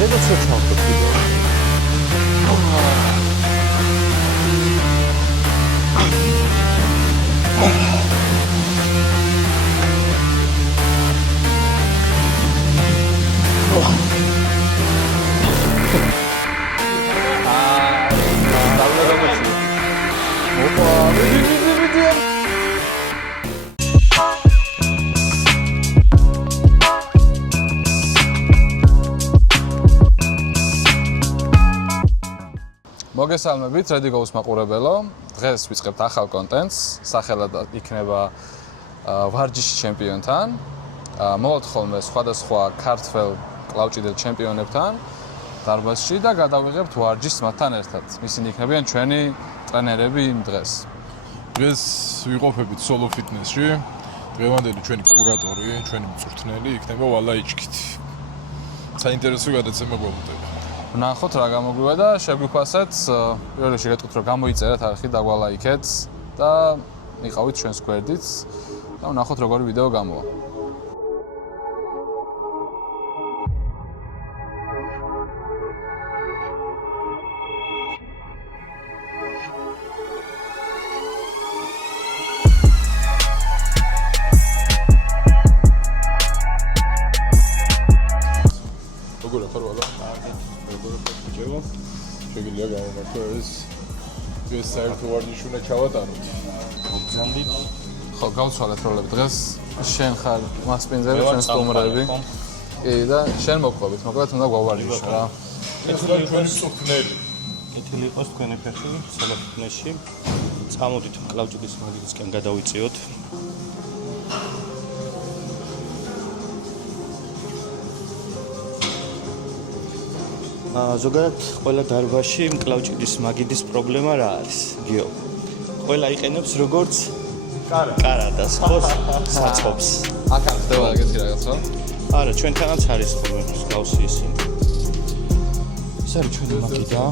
დედაც რო ჩავხოთ ვიდეო. მოგესალმებით, Ready Go's მაყურებელო. დღეს ვიწყებთ ახალ კონტენტს, სახელად იქნება ვარჯიშის ჩემპიონთან. მოვთ ხოლმე სხვადასხვა ქართველ კლავჭიდელ ჩემპიონებთან დარბაზში და გადავიღებთ ვარჯიშს მათთან ერთად. ისინი იქნებიან ჩვენი ტრენერები იმ დღეს. დღეს ვიყოფებით Solo Fitness-ში. დღევანდელი ჩვენი კურატორი, ჩვენი მწვრთნელი იქნება ვალაიჩკით. საინტერესო გადაცემა გვაგვიტება. ვნახოთ რა გამოგვივა და შეგვიფასეთ. პირველ რიგში გეტყვით რომ გამოიწერეთ არხი დაგვალაიქეთ და იყავით ჩვენს გვერდით და ვნახოთ როგორი ვიდეო გამოვა. როგორ ახარ ვალა? შეგიძლია გამომართო ეს საერთო ვარჯიში უნდა ჩავატაროთ. მოგზანდით. ხო, გავცვალეთ როლები დღეს. შენ ხარ მასპინძელი, ჩვენ სტუმრები. კი და შენ მოყვებით, მოკლედ უნდა გვავარჯიშო რა. ეს რა ჩვენი მწვრთნელი. კეთილი იყოს თქვენი ფეხი Solo Fitness-ში. წამოდით კლავჭიდის მაგიდისკენ გადავიწიოთ. ზოგადად ყველა დარბაზში კლავჭიდის მაგიდის პრობლემა რა არის? გიო. ყველა იყენებს როგორც კარადას, ხო? საწყობს. აქ არ ხდება ეგეთი რაღაცა? არა, ჩვენთანაც არის ხოლმე მსგავსი ისინი. ეს არის ჩვენი მაგიდა.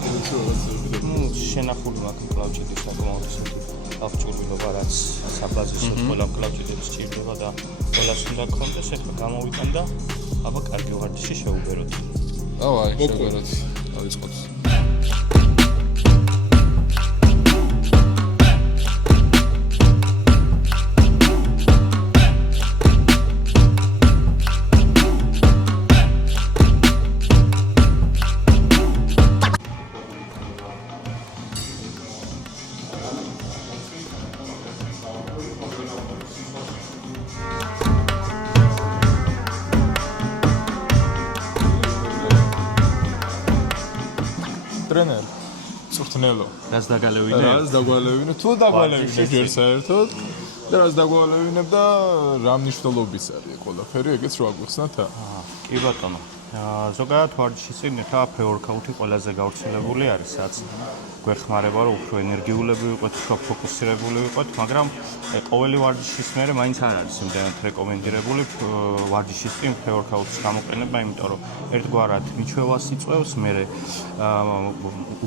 შენახული მაგ კლავჭიდის საკმაოდ ისეთი აღჭურვილობა, რაც საბაზისოდ ყველა კლავჭიდებს სჭირდება და ყველას უნდა გქონდეს. ეხლა გამოვიტან და აბა კარგი ვარჯიში შეუბეროთ. დავაი, შევეროთ. დავიწყოთ. ტრენერ, მწვრთნელო. რას დაგალევინე? რას დაგვალევინე? თუ დაგვალევინე ჯერ საერთოდ და რას დაგვალევინებ და რა მნიშვნელობის არის ყველაფერი, ეგეც რო აგვიხსნათ? კი ბატონო. ზოგადად ვარჯიშის წინ ეხლა pre-workout-ი ყველაზე გავრცელებული არის, რაც გვეხმარება რომ უფრო ენერგიულები ვიყოთ, უფრო ფოკუსირებული ვიყოთ, მაგრამ ყოველი ვარჯიშის მერე მაინც არ არის იმდენად რეკომენდირებული ვარჯიშის წინ pre-workout-ის გამოყენება, იმიტომ რომ ერთგვარად მიჩვევას იწვევს, მერე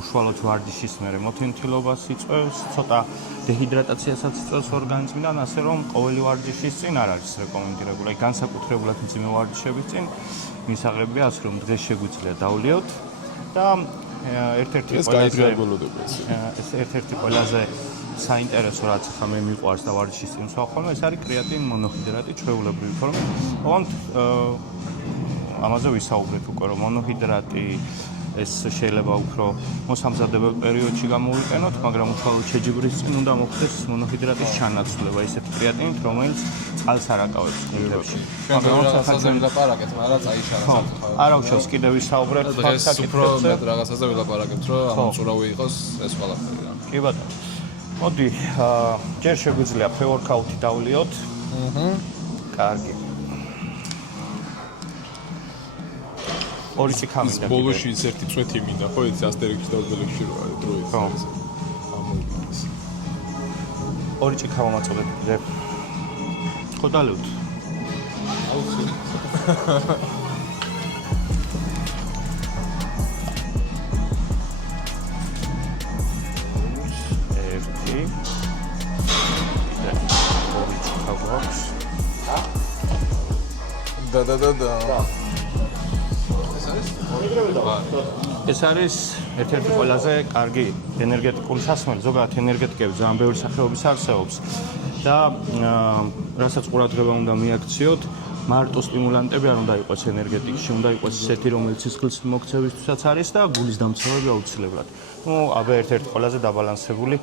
უშუალოდ ვარჯიშის მერე მოთინთილობას იწვევს, ცოტა დეჰიდრატაციასაც იწვევს ორგანიზმიდან, ასე რომ ყოველი ვარჯიშის წინ არ არის რეკომენდირებული. აი განსაკუთრებულად მძიმე ვარჯიშების წინ მისაღებია ასე რომ დღეს შეგვიძლია დავლიოთ და ერთ-ერთი ყველაზე საინტერესო რაც ახლა მე მიყვარს და ვარჯიშის წინ ვსვახოლმე, ეს არის კრეატინ მონოჰიდრატი ჩვეულებრივი ფორმით. ოღონდ ამაზე ვისაუბრეთ უკვე რომ მონოჰიდრატი ეს შეიძლება უფრო მოსამზადებელ პერიოდში გამოვიყენოთ, მაგრამ უშუალოდ შეჯიბრის წინ უნდა მოხდეს მონოჰიდრატის ჩანაცვლება ისეთ კრეატინით, რომელიც წყალს არ აკავებს კუნთებში. მაგრამ რაღაცაზე ვილაპარაკეთ, მაგრამ წაიშალა საფრთხე. არა უშავს კიდე ვისაუბრეთ დღეს უფრო მეტ რაღაცაზე ვილაპარაკებთ, რომ ამოწურავი იყოს ეს ყველაფერი რა. კი ბატონო. მოდი, ჯერ შეგვიძლია pre-workout-ი დავლიოთ. კარგი. ორი წიქამინდა. ბოლოში ის ერთი წვეთი მინდა, ხო, ეს ასტერიქს და ობელექსში რო არის დროის. ამოიგეს. ორი წიქა მომაწოდეთ. ხო დალევთ. აუცი. და. ეს არის? ეს არის ერთ-ერთი ყველაზე კარგი ენერგეტიკული სასმელი, ზოგადად ენერგეტიკები ძალიან ბევრი სახეობის არსებობს და რასაც ყურადღება უნდა მიაქციოთ, მარტო სტიმულანტები არ უნდა იყოს ენერგეტიკაში, უნდა იყოს ისეთი, რომელიც სისხლის მოქცევისთვისაც არის და გულის დამცავები აუცილებლად. ნუ აბა ერთ-ერთი ყველაზე დაბალანსებული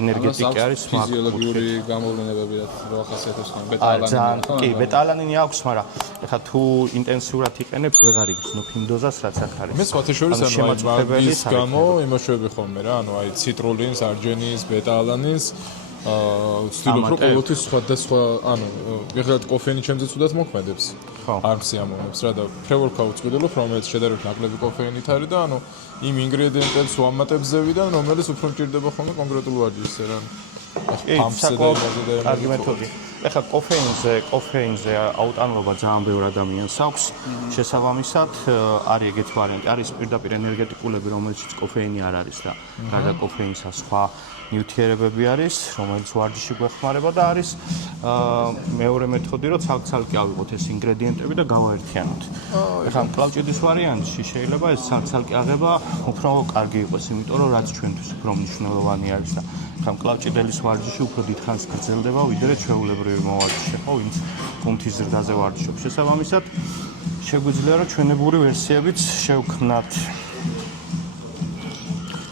ენერგეტიკი არის ფიზიოლოგიური გამოვლენებები რა ხასიათობს ბეტალანინი. კი, ბეტალანინი აქვს, მაგრამ ეხლა თუ ინტენსიურად იყენებ, ვეღარ იგრძნობ იმ დოზას, რაც აქ არის. მე სხვათა შორის ის გამო იმოშვები ხოლმე რა, ანუ აი ციტრულინს, არჯენის, ბეტალანინს ვცდილობ რომ ყოველთვის სხვადასხვა, ანუ გეხლათ კოფეინი ჩემზე ცუდად მოქმედებს. არ მსიამოვნებს რა და pre-workout-ს ვცდილობ, რომელიც შედარებით ნაკლები კოფეინით არის და ანუ იმ ინგრედიენტებს ვამატებ ზევიდან, რომელიც უფრო მჭირდება ხოლმე კონკრეტულ ვარჯიშზე რა. კარგი მეთოდი. ეხლა კოფეინზე აუტანლობა ძალიან ბევრ ადამიანს აქვს. შესაბამისად, არის ეგეთი ვარიანტი, არის პირდაპირ ენერგეტიკულები, რომელშიც კოფეინი არ არის და გარდა კოფეინისა სხვა ნიუტრიენტები არის, რომელიც ვარჯიში გვეხმარება და არის მეორე მეთოდი, რომ ცალ-ცალკე ავიღოთ ეს ინგრედიენტები და გავაერთიანოთ. ეხლა კლავჭიდის ვარიანტში შეიძლება ეს ცალ-ცალკე აღება უფრო კარგი იყოს, იმიტომ რომ რაც ჩვენთვის უფრო მნიშვნელოვანი არის და ხამ კლავჭიდელის ვარჯიში უფრო დიდხანს გრძელდება, ვიდრე ჩვეულებრივი მოვარჯიშე, ხო, ვინც გუნთის ზრდაზე ვარჯიშობს. შესაბამისად, შეგვიძლია რომ ჩვენებური ვერსიებიც შევქმნათ.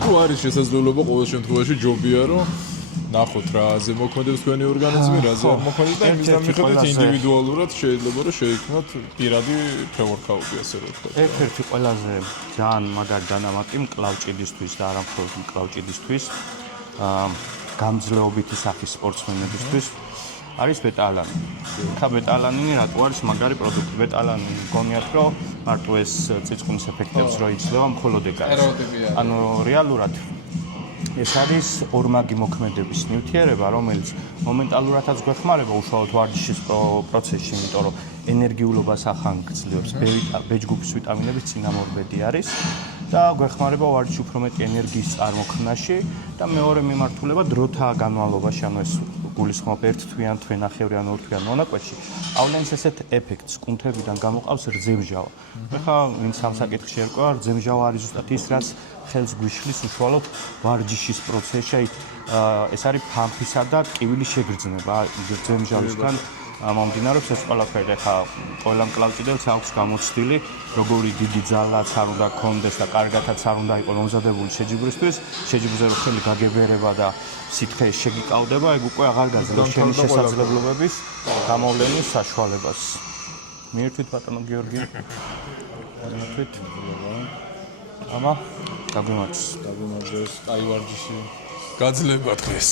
თუ არის შესაძლებლობა, ყოველ შემთხვევაში ჯობია რომ ნახოთ რაზე მოქმედებს თქვენი ორგანიზმი, რაზე არ მოქმედებს და იმის მიხედვით ინდივიდუალურად შეიძლება რომ შეიქმნათ პირადი pre-workout-ი, ასე რომ ვთქვათ. ერთ-ერთი ყველაზე ძალიან მაგარი დანამატი კლავჭიდისთვის და არა მხოლოდ კლავჭიდისთვის, გამძლეობითი სახის სპორტსმენებისთვის არის ბეტალანინი. ხა ბეტალანინი რატო არის მაგარი პროდუქტი? ბეტალანინი გონიათ რომ მარტო ეს წიწყვნის ეფექტებს რო იძლევა, მხოლოდ ეგ არის. ანუ რეალურად ეს არის ორმაგი მოქმედების ნივთიერება, რომელიც მომენტალურადაც გვეხმარება უშუალოდ ვარჯიშის პროცესში, იმიტომ რომ ენერგიულობას ახანგრძლივებს, ბეჯგუფის ვიტამინების წინამორბედი არის და გვეხმარება ვარჯიში უფრო მეტი ენერგიის წარმოქმნაში და მეორე მიმართულება დროთა განმავლობაში, ანუ ეს გულისხმობ ერთ თვიან, თვენახევრი ან ორ თვიან მონაკვეთში,ავლენს ესეთ ეფექტს კუნთებიდან გამოყავს რძემჟავა. ეხლა ვინც ამ საკითხში ერკვა, რძემჟავა არის ზუსტად ის, რაც ხელს გვიშლის უშუალოდ ვარჯიშის პროცესში, ეს არის ფამფისა და ტკივილის შეგრძნება, რძემჟავისგან მომდინარეობს ეს ყველაფერი. ეხლა ყველა კლავჭიდელს აქვს გამოცდილი, როგორი დიდი ძალაც არ უნდა გქონდეს და კარგათაც არ უნდა იყოს მომზადებული შეჯიბრისთვის, შეჯიბრზე რო ხელი გაგებერება და სითხე შეგიკავდება, ეგ უკვე აღარ გაძლევს შენი შესაძლებლობების გამოვლენის საშუალებას. მიერთვით ბატონო გიორგი. მიერთვით. ამა გაგვიმარჯოს. გაგვიმარჯოს, კაი ვარჯიში. გაძლება დღეს.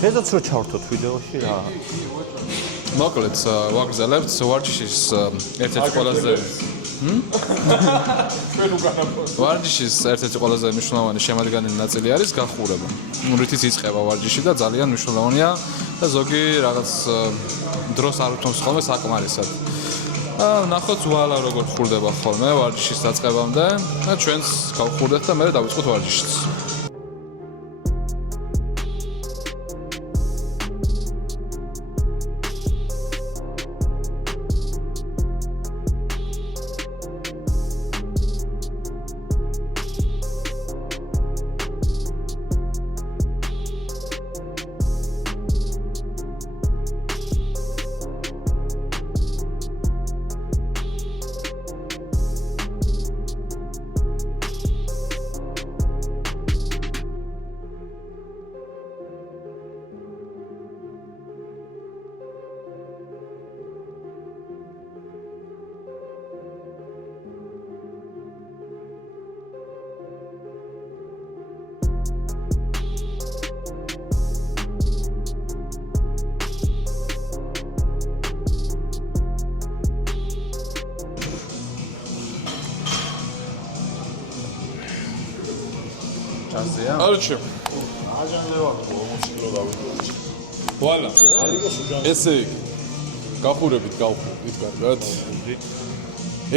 ესეც რო ჩავერთოთ ვიდეოში რა. მოკლედ ვაგრძელებთ ვარჯიშის ერთ-ერთი ყველაზე ვარჯიშის ერთ-ერთი ყველაზე მნიშვნელოვანი შემადგენელი ნაწილი არის გახურება. რითიც იწყება ვარჯიში და ძალიან მნიშვნელოვანია და ზოგი რაღაც დროს არ უთმობს ხოლმე საკმარისად. ნახოთ ვალა როგორ ხურდება ხოლმე ვარჯიშის დაწყებამდე და ჩვენც გავხურდეთ და მერე დავიწყოთ ვარჯიშიც. Arıçı. Valla. ესე გახურებით გავხურდით კარგად.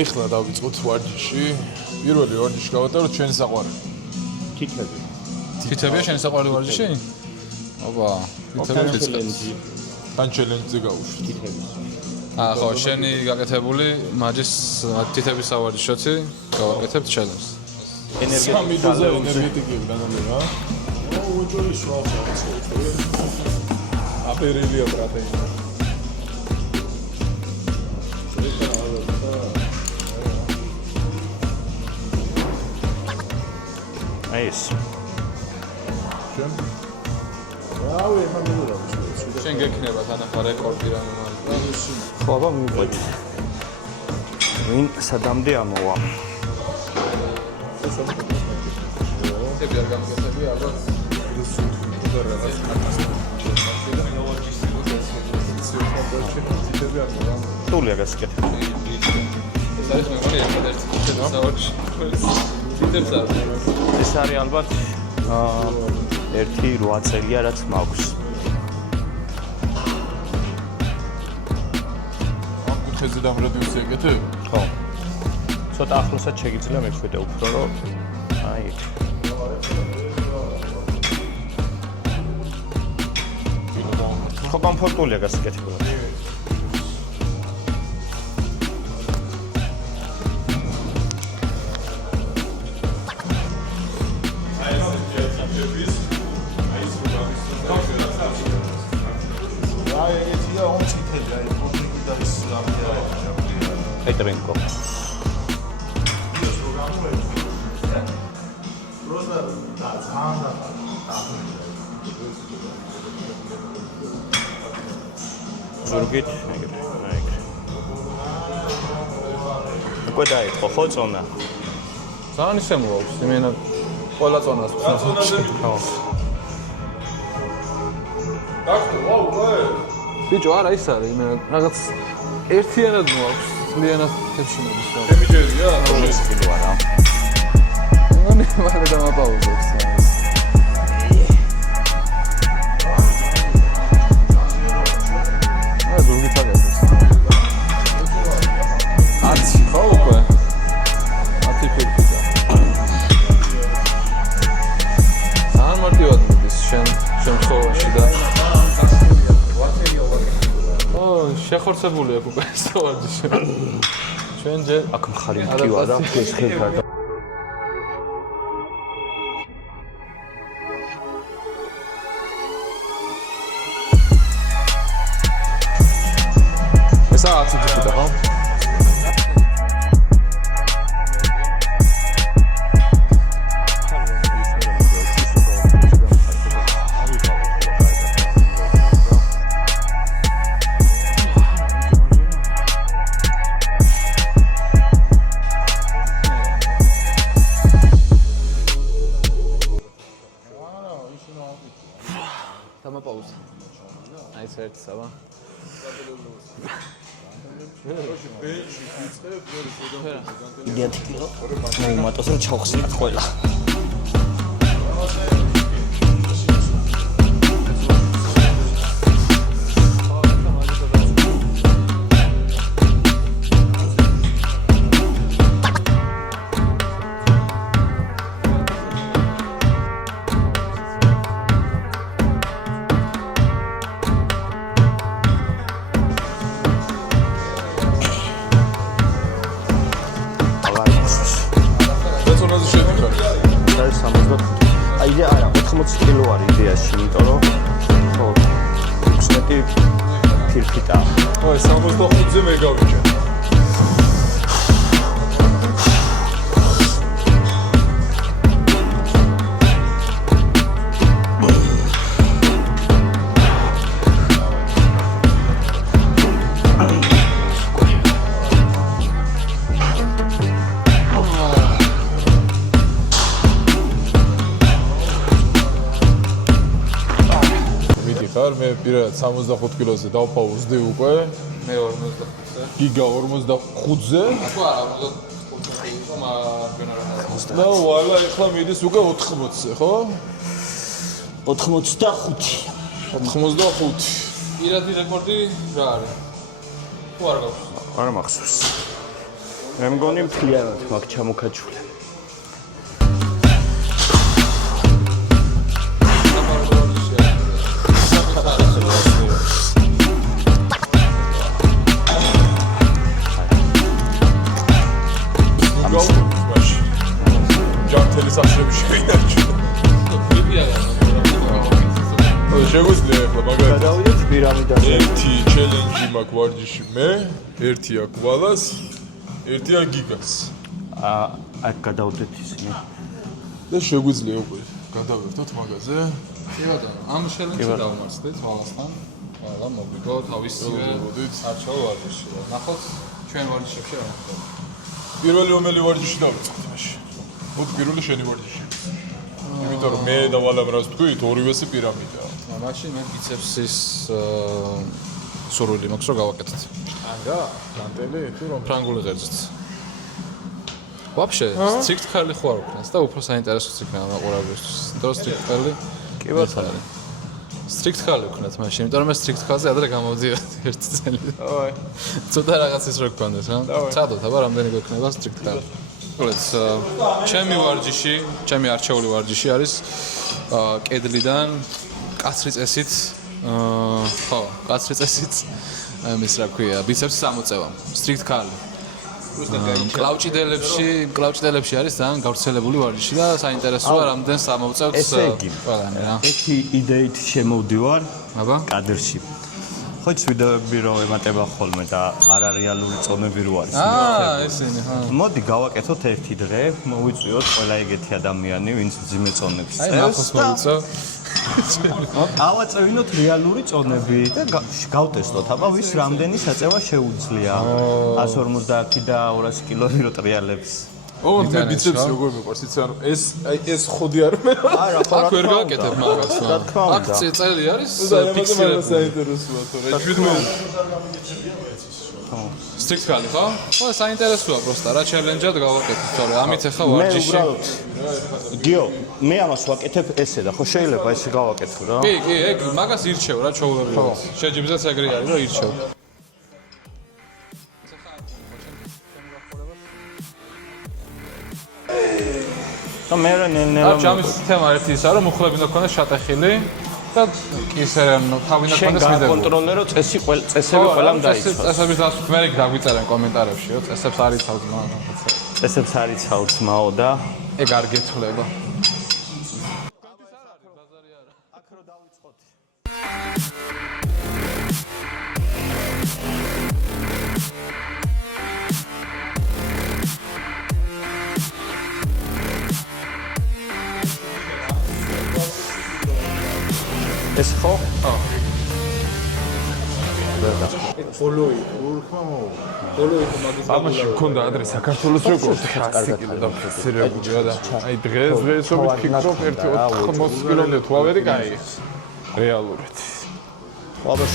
ეხლა დავიწყოთ ვარჯიში. პირველი ვარჯიში გავატარო ჩვენი საყვარელი. თითები. თითებია შენი საყვარელი ვარჯიში? ოპა, თითები თან ჩელენჯზე გავუშვით. ხო, შენი გაკეთებული მაჯის თითების ავარჯიშოთი გავაკეთებთ ჩელენჯს. სამი დოზა ენერგეტიკები განალევა. უჯორი შუაში აპერილია პროტეინი. ეს რავი, ხა მიდოდა. შენ გექნება თანახა რეკორდი რამე. ხო, აბა მივყვეთ. ვინ სადამდე ამოვა? ტები არ გამგეთები ალბათ. თულია გასკეთ. ეს არის მეგონი ერთ-ერთი შესაძლებელი. თითებს არ. ეს არის ალბათ 1-8 წელია რაც მაქვს. ხეზე დამრადიუსი ეკეთებ? ხო. ცოტა ახლოსაც შეგიძლია მეხვიდე უფრო რომ აი ხო კომფორტულია გასაკეთებლად. Petrенko. ზურგით, ეგრე. უკვე დაიწყო ხო წონა? ძალიან ისემოა, იმენა ყველა წონას ვსწავლობ. ხო. ბიჭო, არა ის არის, იმენა რაღაც ერთიანად მოაქვს, ლიანად თებშინების რა. ემიჯერია? ეს კილო არა. მგონი მალე დამაპაუზებს. ზურგით აგებს. 10 ხო უკვე? 10 ფიქრია. ძალიან მარტივად მოდის შენ შემთხვევაში და შეხორცებული აქვს უკვე ეს ვარჯიში. ჩვენ ჯერ აქ მხარი მტკივა რა, ეს ხელთან. ესა 10 ფიქრია ხო? დამაპაუზა. აი ეს ერთი საბა. დიათი კილო. მომატოს რომ ჩავხსნათ ყველა. არა 80 კილო არის იდეაში, იმიტომ რომ ხო 16 ფირფიტაა. ой 65-ზე მე გავიჭე. მე პირადად 65 კილოზე დავფაუზდი უკვე. მე 45-ზე. გიგა 45-ზე. ხო არა 45-ზე იყო, მაგრამ და ვალა ეხლა მიდის უკვე 80-ზე, ხო? 85. 85. პირადი რეკორდი რა არის? ხო არ გაქვს. არა მახსოვს. მე მგონი მთლიანად მაგ ჩამოქაჩული. ერთი ჩელენჯი მაქვს ვარჯიში მე, ერთი აქვს ვალას, ერთი აქვს გიგას. აქ გადავდეთ ისინი. და შეგვიძლია უკვე გადავერთოთ მაგაზე. კი ბატონო, ამ შელენჯში დავმარცხდით ვალასთან. ვალა მოგიგო თავისივე არჩეულ ვარჯიში. ნახოთ ჩვენ ვარჯიშებში რა მოხდება. პირველი რომელი ვარჯიში დავიწყოთ მაშინ. მოდი პირველი შენი ვარჯიში. იმიტომ რომ მე და ვალამ რას თქვით, ორივესე პირამიდაა. მაშინ მე ბიცეპსის სურვილი მაქვს რომ გავაკეთოთ. რა, განტელი თუ რომ ფრანგული ღერძით. Вообще, strict ხელი ხო არ ვქნას და უფრო საინტერესოც იქნება მაყურებლისთვის. იმიტომ რომ strict ხელი კი ბატონო. strict ხელი ვქნათ მაშინ, იმიტომ რომ მე strict ხალზე ადრე გამოვდივართ ერთი წელი. დავაი. ცოტა რაღაცის რო გქონდეს, რა? წადოთ, აბა რამდენი გვექნება strict ხელი. გულეთ, ჩემი ვარჯიში, ჩემი არჩეული ვარჯიში არის კედლიდან კაცრი წესით, ხო, კაცრი წესით ის რა ქვია, ბიცეპსის ამოწევა, strict ხალი. კლავჭიდელებში არის ძალიან გავრცელებული ვარჯიში და საინტერესოა რამდენს ამოვწევს ყველანი რა. ერთი იდეით შემოვდივარ აბა კადრში. ხო იცი ვიდეოები რო ემატება ხოლმე და არარეალური წონები რო არის. ესენი ხა. მოდი გავაკეთოთ ერთი დღე, მოვიწვიოთ ყველა ეგეთი ადამიანი, ვინც მძიმე წონებს აი ნახოს მოვიწევ. ავაწევინოთ რეალური წონები და გავტესტოთ, აბა ვის რამდენი საწევა შეუძლია 150 და 200 კილორი რო ტრიალებს. მე ბიცეპსი როგორ მიყვარს, იცი ანუ ეს ხოდი არ მე. არა, ხო აქ ვერ გავაკეთებ მაგას. აქ წელი არის ფიქსირებული. საინტერესოა თორე. 17 strict ხალი ხო? ხო, საინტერესოა პროსტა რა ჩელენჯად გავაკეთეთ, თორე ამით ახლა მე ვარჯიში. უბრალოდ გიო, მე ამას ვაკეთებ ესე და ხო შეიძლება ესე გავაკეთო რა. კი, ეგ მაგას ირჩევ რა ჩაულებრივად. შეჯიბზეც ეგრე არის რომ ირჩევ. და მე რა ნელ-ნელა ჯამის თემა ერთი ისაა რომ მუხლები უნდა ქონდეს შატეხილი და ისე თავი უნდა ქონდეს მიდებული. კონტროლერო წესები ყველამ დაიცვას. წესების დასვით მე გაგვიწერენ კომენტარებში, წესებს არ იცავ ძმა. წესებს არ იცავ ძმაო და ეგ არ გეთვლება. აქ რო დავიწყოთ. ეს ხო? ხო. ფოლოი, ურხმო. ფოლოი მაგის ამაში მქონდა ადრე საქართველოს როგორ 100 კილო დაფიქსირებულია და აი დღესობით ფიქრობ 180 კილომდე თუ ავედი კაი რეალურად აბა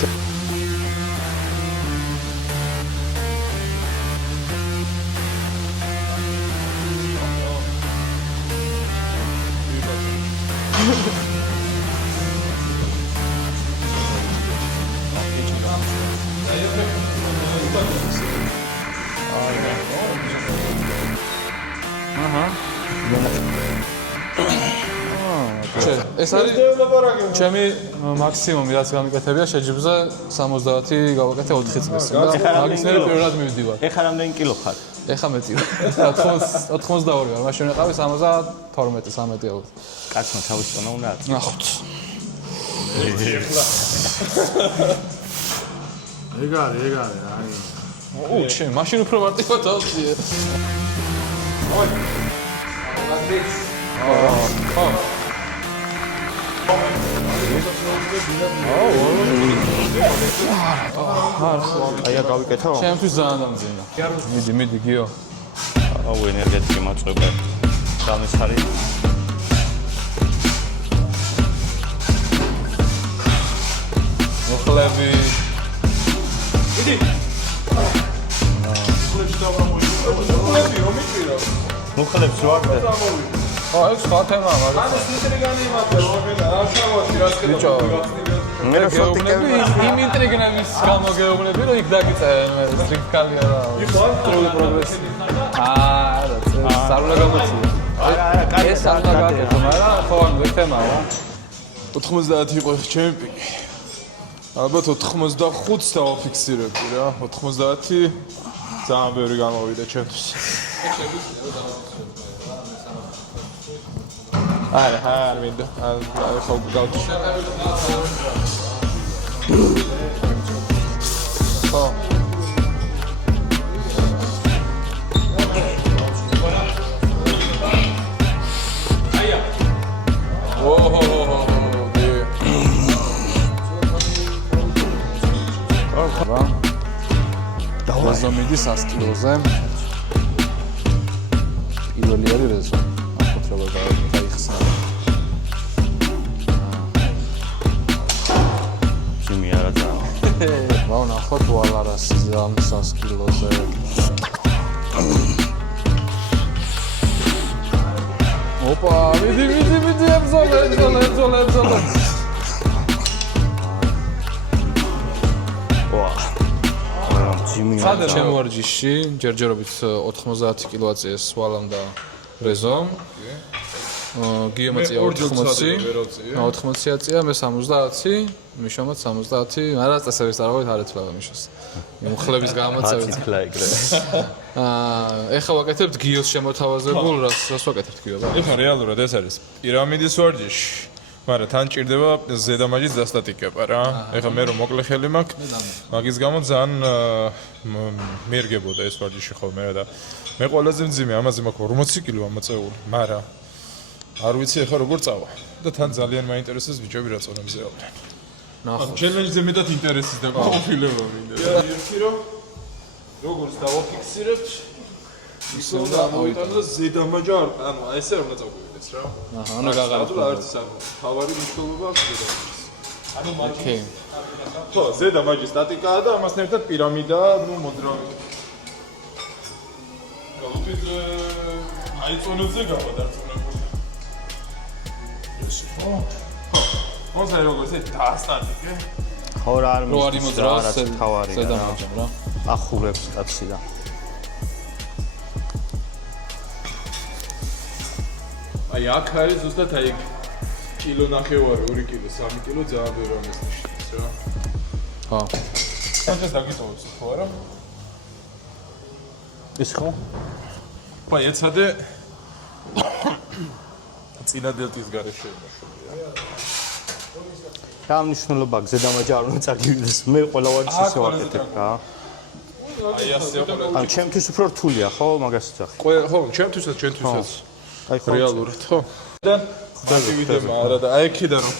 ეს არის ჩემი მაქსიმუმი რაც გამიკეთებია შეჯიბზე 70 გავაკეთე 4 წლის. მაგის მერე პირველად მივდივარ. ეხა რამდენი კილო ხარ? ეხა მეტი. 82 ვარ. მაშინ ვიყავი 72-13 აუთ. კაცმა თავის წონა უნდა აწ. ნახოთ. ეგ არის, აი. ჩემ მაშინ უფრო მარტივად ავწიე. აი გავიკეთო? ჩემთვის ძალიან დამძინა. მიდი გიო. აუ ენერგეტიკი მოწვება. დამისხარი. მოხლები. მიდი. მოხლებს რო აქ და აი ეს სხვა თემაა, მაგრამ ანუ სინტრიგანი იმადა, რა ჩავაში რა ბიჭო. მე რა გეუბნები იმ ინტრიგნების გამო გეუბნები რომ იქ დაგიწერენ მე strict ხალია რა. იყო პროგრესი. სარულა გამოწია. არა, კაი ეს არ დაგაკეთო, მაგრამ ხო ან ეს თემაა რა. 90 იყო ჩემპიონი. ალბათ 85-ს დავაფიქსირებდი რა. 90 ძალიან ბევრი გამოვიდა ჩემთვის. არა, მინდა. აი ხო გავჩი. აბა. რეზო მიდის 100 კილოზე. პირველი არის რეზო. ახლა treba გაიხსნა. ძიმი არა და. ნახოთ ვალარასზე ამ 100 კილოზე. ოპა, მიდი, ებზოლე. ვა. ძიმი. სადაც ჩემ ვარჯიში ჯერჯერობით 90 კილოაციას ვალამ და რეზომ. გიომეტრია 80-ია, მე 70, მიშომაც 70, მაგრამ წესების წარღვით არ ეცვლება მიშოს. მუხლების გამოცებით. ციკლა ეგრე. ეხლა ვაკეთებთ გიოს შემოთავაზებულ, რას ვაკეთებთ გიო? ეხლა რეალურად ეს არის პირამიდის ვარჯიში. მაგრამ თან ჭირდება ზედამაჯის დასტატიკება რა. ეხლა მე რომ მოკლე ხელი მაქვს, მაგის გამო ძალიან მერგებოდა ეს ვარჯიში ხოლმე რა და მე ყველაზე მძიმე ამაზე მაქვს 40 კილო ამოწეული, მაგრამ არ ვიცი ეხლა როგორ წავა და თან ძალიან მაინტერესებს ბიჭები რა წონა მზეობდნენ. ნახო. ჩელენჯზე მეტად ინტერესის და ყოფილება მინდა. ერთი რომ როგორც დავაფიქსირებთ ისე უნდა ამოვიტანოს ზედამაჯა ანუ ესე რომ დაწყვეტეს რა. აჰა, ანუ გაღალატო. არც თავარი მნიშვნელობა აქვს ზედამაჯის. ანუ ოკეი. ხო, ზედამაჯის სტატიკაა და ამასთან ერთად პირამიდა, ნუ მოძრავი. გავუშვით აიწონებზე გავადარწმუნებული. ხო. მოსა როგორც ეს დაასტატიკე. ხო რა არ რო არ იმოძრავს თავარი ზედამაჯამ რა. ახურებს კაცი და აი აქ არის ზუსტად აი კილო ნახევარი 2 კილო 3 კილო ძალიან ბევრი ამას ნიშნავს რა. ხო. საერთოდ დაგიწოვებს ხო არა? ის ხო? აი ეცადე წინა დელტის გარეშე მოშვია. რა მნიშვნელობა აქვს ზედამაჯა არ უნდა წაგივიდეს მე ყველა ვარჯიშს ისე ვაკეთებ რა. აი ასე ხო. ან ჩემთვის უფრო რთულია ხო მაგას ვწახი. ხო, ჩემთვისაც, ჩვენთვისაც. აი ხო რეალურად ხო. და დაგივიდება არა და აი აქედან რომ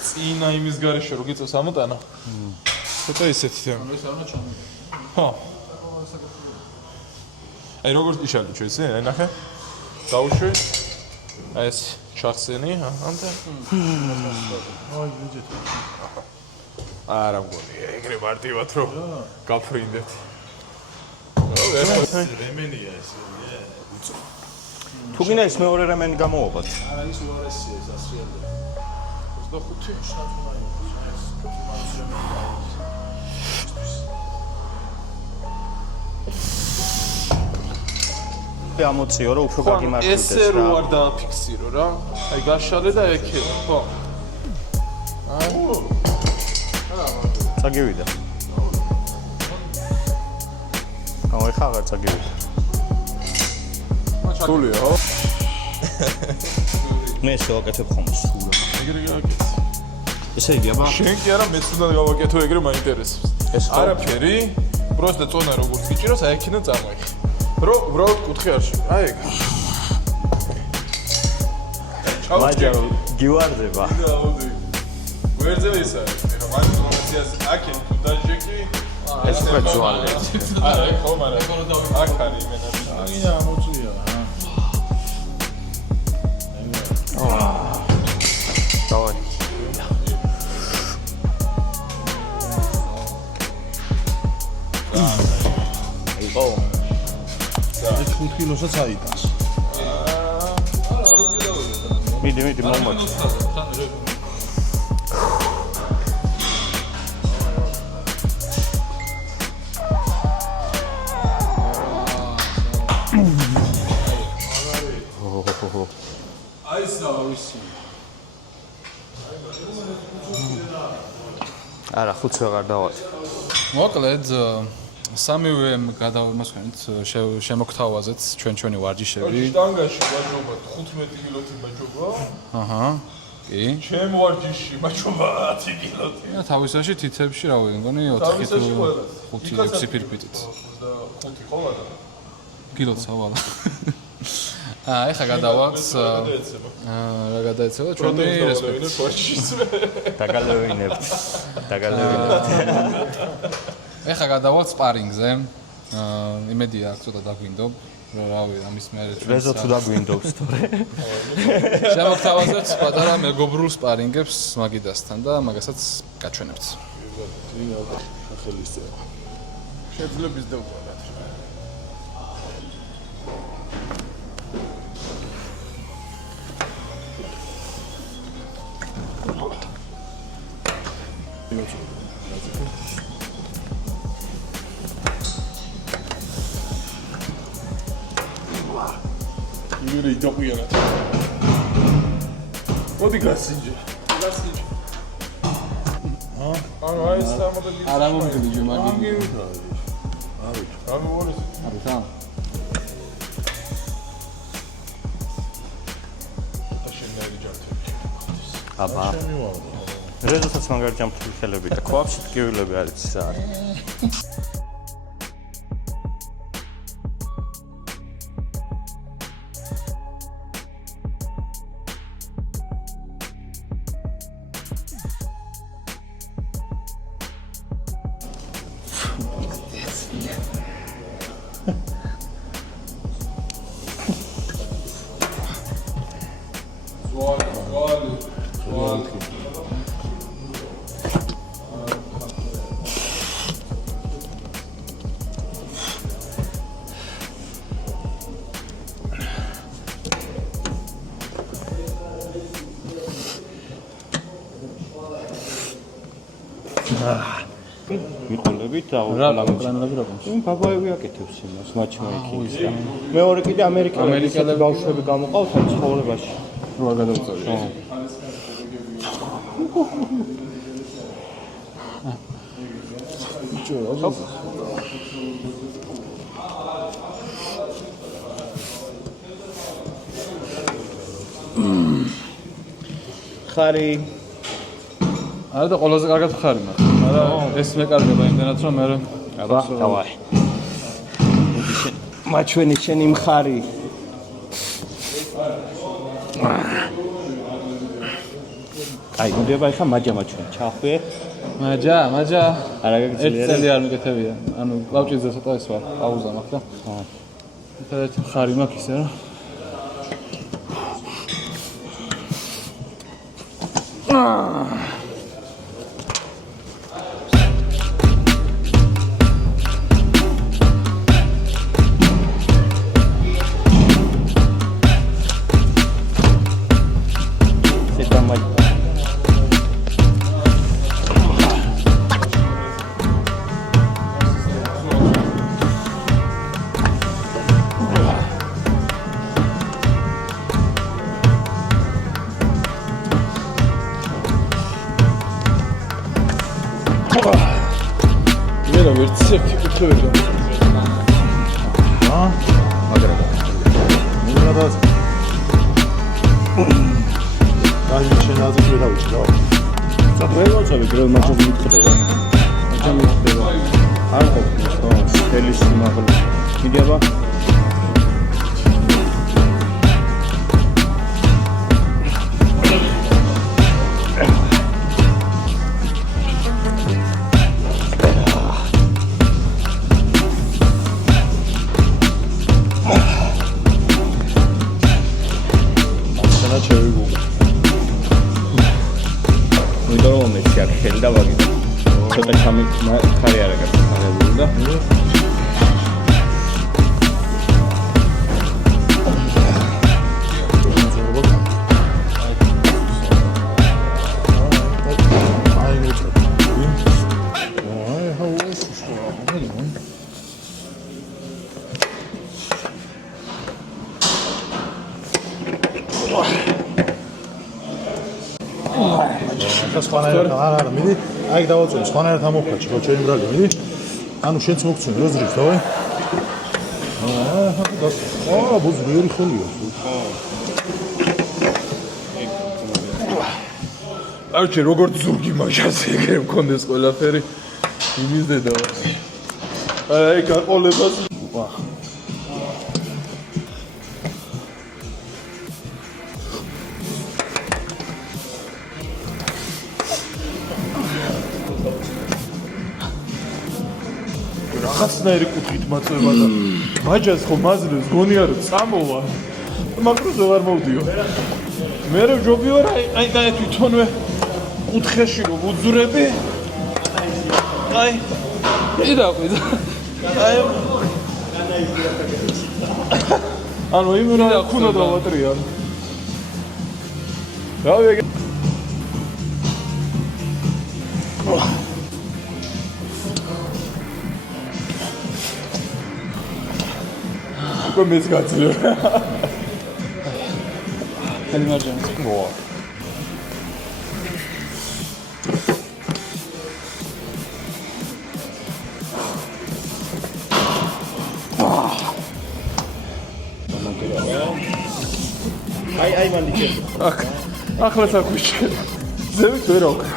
წინა იმის გარეშე რო გიწევს ამოტანა. ცოტა ისეთი თემა. ეს არ უნდა ჩამო. ხო. აი როგორ იშალდი ჩვენ ისე, აი ნახე. დაუშვი. აი ეს ჩახსენი, ანტა. აი ვიძეთ. არა მგონი, ეგრე მარტივად რომ გაფრინდეთ. რემენია ეს. თუ გინდა ის მეორე რემენი გამოვაბათ. არა ის უარესია ეს 100-ამდე. 25. ამოციო რომ უფრო გაგიმართლდეს რა. ესე რო არ დააფიქსირო რა. აი გაშალე და ეკედა, ხო? აი. წაგივიდა. აუ ეხლა აღარ წაგივიდა. სულია, ხო? მე ესე ვაკეთებ ხოლმე სულ. ეგრე გააკეთე. ესე იგი აბა. შენ კი არა მეც უნდა გავაკეთო ეგრე მაინტერესებს. ეს ხო? არაფერი, просто წონა როგორც გიჭიროს, აი აქედან წამოიხ. რო კუთხე არ შე. აი ეგ. მაჯა გივარდება. ვერძე ის არის. ეხა მან ინფორმაციას აქეთ თუ დაჟეკი, ეს ხო ძვალი. არა, ხო, მაგრამ აქ არის იმენა. აგია მოწვია რა. დავაი. ო. ეს 5 კილოსაც აიტანს. მიდი მომბაც. აი სავისი. არა, ხუთს ვეღარ დავაჭ. მოკლედ სამივე გადავმოსვენთ შემოგთავაზეთ ჩვენი ვარჯიშები. შტანგაში ვაჯობა 15 კილოთი ვაჯობა. აჰა. კი. ჩემ ვარჯიში ვაჯობა 10 კილოთი. და თავისაში თითებში რა ვიცი, მგონი 4 თუ 5-6 ფირფიტით. 5 ხოლმე და კილოცა ვალა. ეხლა გადავაქვს რა გადაეცევა ჩვენი რესპექტი. დაგალევინებთ. ეხლა გადავალთ სპარინგზე. იმედია აქ ცოტა დაგვინდობ. რავი, ამის მერე რეზო თუ დაგვინდობს თორე. შემოგთავაზებთ პატარა მეგობრულ სპარინგებს მაგიდასთან და მაგასაც გაჩვენებთ. შეძლებს დავყავთ. იური დაყვიანათ. მოდი გასინჯე. ანუ აი ეს ამოდები. არა მომგიჯო მაგი. ანუ ორი. არის რა? აშენდაი ჯართი. აბა. რეზოსაც მაგარი ჯამთული ხელები და ქვაბში ტკივილები არის რა. მიყოლებით და უკრაინელები როგორ? ბაბაები აკეთებს იმას მაჩმეიკინგს. მეორე კიდე ამერიკელები ბავშვები გამოყავთ ამ ცხოვრებაში. რო არ გადავწევი. ხარი არა და ყველაზე კარგად ხარი მაგ. არა ეს მეკარგება იმდენად რომ მე აბა დავაი. მაჩვენი შენი მხარი. აი, მოდიება ახლა მაჯა მაჩვენი. ჩახვიე. მაჯა. არა გაგიძლია. ერთ წელი არ მიკეთებია. ანუ კლავჭიძე ცოტა ეს ვარ. პაუზა მაქვს და. ერთ ხარი მაქვს ისე რა. მერე ვერც ერთი კითხვა ვერ აი შენ აზრი ვერ დავიწყე რა. წახვევაწები გრელ მაჩვენს მიტყდება. მაჩვენს მიტყდება. არ ყოფნის ხო? თელის სიმაღლე. მიდიაბა. ხელი დავაგიდე. ცოტა ჩამი ხარი არა გაკეთებული და სხვანაირად არა მიდი აი დავაწვევ სხვანაირად ამოხაჭი ხო ჩემი ბრალი მიდი ანუ შენც მოგწვენ რა ზრიფ დავე ბუზ ვერი ხოლია არჩე როგორც ზურგი მაშას ეგრე მქონდეს ყველაფერი იმიზდედა აი გაყოლებას რაღაცნაირი კუთხით მაწვევა და მაჯას ხო მაზრებს გონია რომ წამოვა მაგრამ ვერ მოვდიო მე რო ჯობი ვარ აი და თვითონვე კუთხეში რომ უძვრები აი იდაყვი აი ანუ იმენა ხუნა დავატრია დავიგე კომეს გაძლევ ხელი მარჯვენა მოა აი მანდიჩე ახლა საქმეში ზევით ვერ აქვს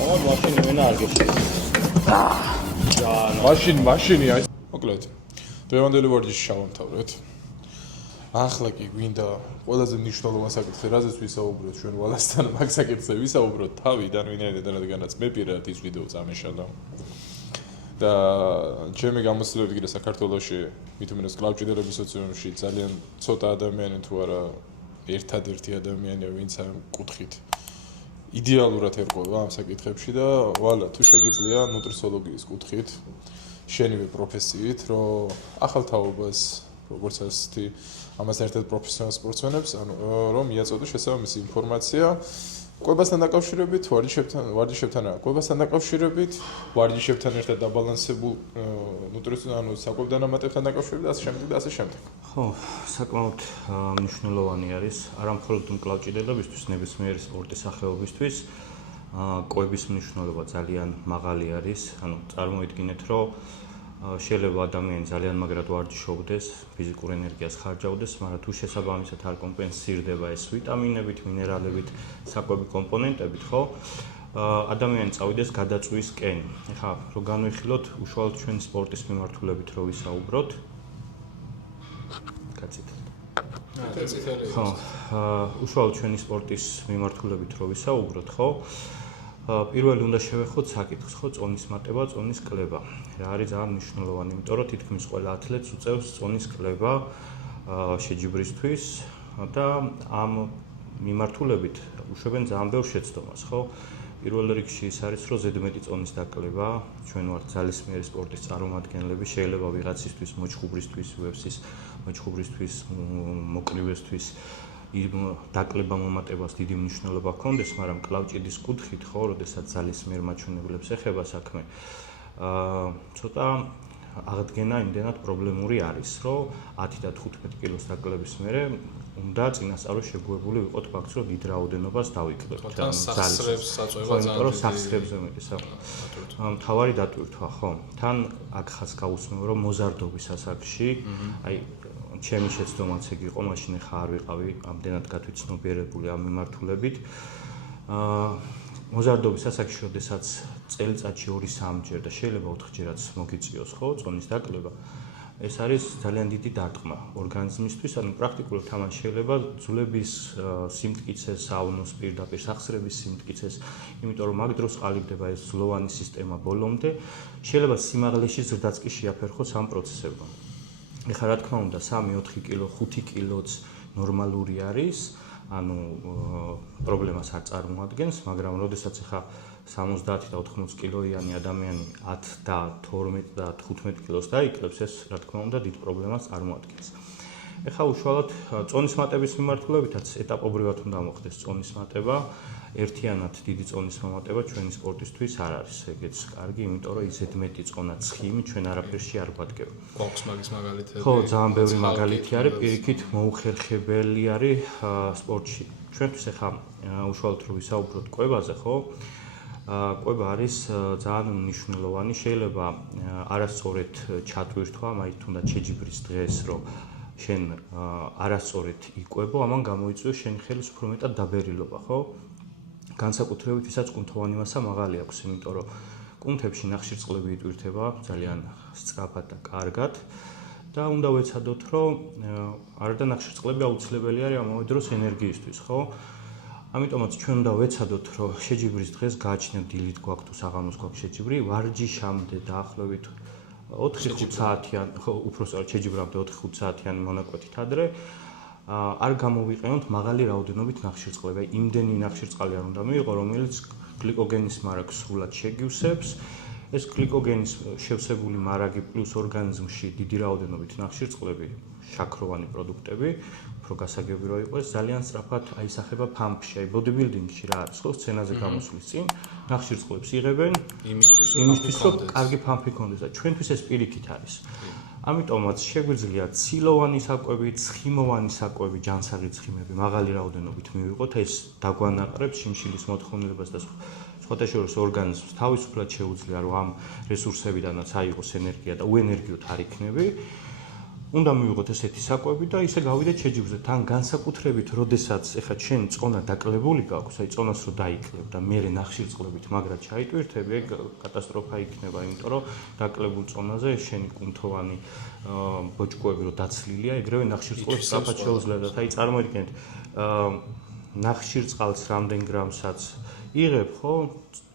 აუ მაშინ მენა არ გეშ მაშინი აი მოკლედ დღევანდელი ვარჯიში შევამთავრეთ ახლა კი გვინდა ყველაზე მნიშვნელოვანი საკითხი რაზეც ვისაუბროთ ჩვენ ვალასთან მაგ საკითხზე ვისაუბროთ თავიდან ვინაიდან რადგანაც მე პირადად ის ვიდეო წამეშალა და ჩემი გამოცდილებით კიდე საქართველოში მით უმეტეს კლავჭიდელების სოციუმში ძალიან ცოტა ადამიანი თუ არა ერთადერთი ადამიანია ვინც ამ კუთხით იდეალურად ერყვა ამ საკითხებში და ვალა თუ შეგიძლია ნუტრიციოლოგიის კუთხით შენივე პროფესიით რომ ახალ თაობას როგორც ასეთი ამასთან ერთად პროფესიონალ სპორტსმენებს ანუ რომ მიაწოდო შესაბამისი ინფორმაცია კვებასთან დაკავშირებით ვარჯიშებთან კვებასთან დაკავშირებით ვარჯიშებთან ერთად დაბალანსებულ ნუტრიციონალურ საკვებდანამატებთან დაკავშირებით და ასე შემდეგ. ხო, საკმაოდ მნიშვნელოვანი არის არა მხოლოდ მკლავჭიდელებისთვის, ნებისმიერი სპორტის სახეობისთვის. კვების მნიშვნელობა ძალიან მაღალი არის, ანუ წარმოიდგინეთ, რომ შეიძლება ადამიანი ძალიან მაგრად ვარჯიშობდეს, ფიზიკურ ენერგიას ხარჯავდეს, მაგრამ თუ შესაბამისად არ კომპენსირდება ეს ვიტამინებით, მინერალებით, საკვები კომპონენტებით, ხო? ადამიანი წავიდეს გადაწვისკენ. ეხლა რო განვიხილოთ უშუალოდ ჩვენი სპორტის მიმართულებით რო ვისაუბროთ. კაცით. ხო, უშუალოდ ჩვენი სპორტის მიმართულებით რო ვისაუბროთ, ხო? პირველი უნდა შევეხოთ საკითხს, ხო, წონის მატება, წონის კლება. რა არის ძალიან მნიშვნელოვანი, იმიტომ რომ თითქმის ყველა ათლეტს უწევს წონის კლება შეჯიბრისთვის და ამ მიმართულებით უშვებენ ძალიან ბევრ შეცდომას, ხო? პირველ რიგში ის არის, რომ ზედმეტი წონის დაკლება, ჩვენ ვართ ძალისმიერი სპორტის წარმომადგენლები, შეიძლება ვიღაცისთვის, მოჩხუბრისთვის, UFC-ს, მოჩხუბრისთვის, მოკრივესთვის დაკლება მომატებას დიდი მნიშვნელობა ჰქონდეს, მაგრამ კლავჭიდის კუთხით, ხო, როდესაც ძალისმიერ მაჩვენებლებს ეხება საქმე, ცოტა აღდგენა იმდენად პრობლემური არის, რომ 10 და 15 კილოს დაკლების მერე უნდა წინასწარ შეგუებული ვიყოთ ფაქტს, რომ დიდ რაოდენობას დავიკლებთ. თან სახსრებს საწვევა ძალიან რომ სახსრებზე მეტი მთავარი დატვირთვა, ხო. თან აქ ხას გაუსმევ, რომ მოზარდობის ასაკში, აი ჩემი შეცდომაც ეგ იყო, მაშინ ხა არ ვიყავი ამდენად გათვითცნობიერებული ამ მიმართულებით. მოზარდობის ასაკში, როდესაც წელიწადში 2-3 და შეიძლება 4 ჯერაც მოგიწიოს, ხო, წონის დაკლება. ეს არის ძალიან დიდი დარტყმა ორგანიზმისთვის, ანუ პრაქტიკულად ამან შეიძლება ძვლების სიმტკიცეს, აუნოს პირდაპირ სახსრების სიმტკიცეს, იმიტომ რომ მაგ დროს ყალიბდება ეს ძვლოვანი სისტემა ბოლომდე, შეიძლება სიმაღლეში ზრდაც კი შეაფერხოს ამ პროცესებმა. ეხლა რა თქმა უნდა 3-4 კილო, 5 კილოც ნორმალური არის, ანუ პრობლემას არ წარმოადგენს, მაგრამ როდესაც ეხლა 70 და 80 კილოიანი ადამიანი 10 და 12 და 15 კილოს დაიკლებს, ეს რა თქმა უნდა დიდ პრობლემას წარმოადგენს. ეხლა უშუალოდ წონის მატების მიმართულებითაც ეტაპობრივად უნდა მოხდეს წონის მატება. ერთიანად დიდი წონის მომატება ჩვენი სპორტისთვის არ არის. ეგეც კარგი, იმიტომ რომ ისეთ მეტი წონა ცხიმი ჩვენ არაფერში არ გვადგება. გვაქვს მაგის მაგალითები. ხო, ძალიან ბევრი მაგალითი არის, პირიქით მოუხერხებელი არის სპორტში. ჩვენთვის ახლა უშუალოდ რო ვისაუბროთ კვებაზე, ხო? კვება არის ძალიან მნიშვნელოვანი, შეიძლება არასწორად ჩატვირთვა, მაინც თუნდაც შეჯიბრის დღეს, რომ შენ არასწორად იკვებო, ამან გამოიწვიოს შენი ხელის უფრო მეტად დაბერილობა, ხო? განსაკუთრებით ვისაც კუნთოვანი მასა მაღალი აქვს, იმიტომ რომ კუნთებში ნახშირწყლები იტვირთება ძალიან სწრაფად და კარგად და უნდა ვეცადოთ, რომ არა და ნახშირწყლები აუცილებელი არის ამავე დროს ენერგიისთვის, ხო? ამიტომაც ჩვენ უნდა ვეცადოთ, რომ შეჯიბრის დღეს გააჩნიათ დილით გვაქვს თუ საღამოს გვაქვს შეჯიბრი, ვარჯიშამდე დაახლოებით 4-5 საათიან, ხო, უпростоად შეჯიბრამდე 4-5 საათიანი მონაკვეთით ადრე არ გამოვიყენოთ მაღალი რაოდენობით ნახშირწყლები. იმდენი ნახშირწყალი არ უნდა მივიღო, რომელიც გლიკოგენის მარაგს სრულად შეგივსებს. ეს გლიკოგენის შევსებული მარაგი პლუს ორგანიზმში დიდი რაოდენობით ნახშირწყლები, შაქროვანი პროდუქტები, უფრო გასაგები რო იყოს, ძალიან სწრაფად აისახება ფამფში, აი ბოდიბილდინგში რა არის, ხო, სცენაზე გამოსვლის წინ ნახშირწყლებს იღებენ იმისთვის, რომ კარგი ფამფი ქონდეს და ჩვენთვის ეს პირიქით არის. ამიტომაც შეგვიძლია ცილოვანი საკვები, ცხიმოვანი საკვები, ჯანსაღი ცხიმები მაღალი რაოდენობით მივიღოთ, ეს დაგვანაყრებს შიმშილის მოთხოვნილებას და სხვადასხვა ორგანიზმს თავისუფლად შეუძლია რომ ამ რესურსებიდანაც აიღოს ენერგია და უენერგიოთ არ იქნები. უნდა მივიღოთ ესეთი საკვები და ისე გავიდეთ შეჯიბრზე. თან განსაკუთრებით, როდესაც ეხლა ჩვენ წონა დაკლებული გაქვს, აი წონას რო დაიკლებ და მერე ნახშირწყლებით მაგრა ჩაიტვირთები, ეგ კატასტროფა იქნება, იმიტომ რომ დაკლებულ წონაზე შენი კუნთოვანი ბოჭკოები რო დაცლილია, ეგრევე ნახშირწყლებს სწრაფად შეუძლებდათ. აი წარმოიდგინეთ, ნახშირწყალს რამდენ გრამსაც იღებ, ხო?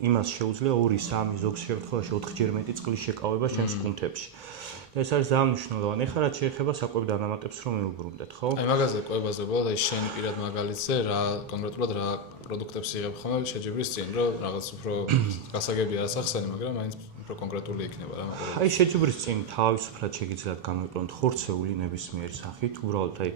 იმას შეუძლია 2-3 ზოგ შემთხვევაში 4-ჯერ მეტი წყლის შეკავება შენს კუნთებში. ეს არის ძალიან მნიშვნელოვანი. ეხლა რაც შეეხება საკვები დანამატებს რომ მივუბრუნდეთ, ხო? აი მაგაზე ყვებაზე ბოლოდ აი შენ პირად მაგალითზე რა კონკრეტულად რა პროდუქტებს იღებ ხოლმე შეჯიბრის წინ, რომ რაღაც უფრო გასაგები არ ასახსენი, მაგრამ მაინც უფრო კონკრეტული იქნება რა მაგალითად. აი შეჯიბრის წინ თავისუფლად შეგიძლიათ გამოიყენოთ ხორცეული ნებისმიერი სახით, უბრალოდ აი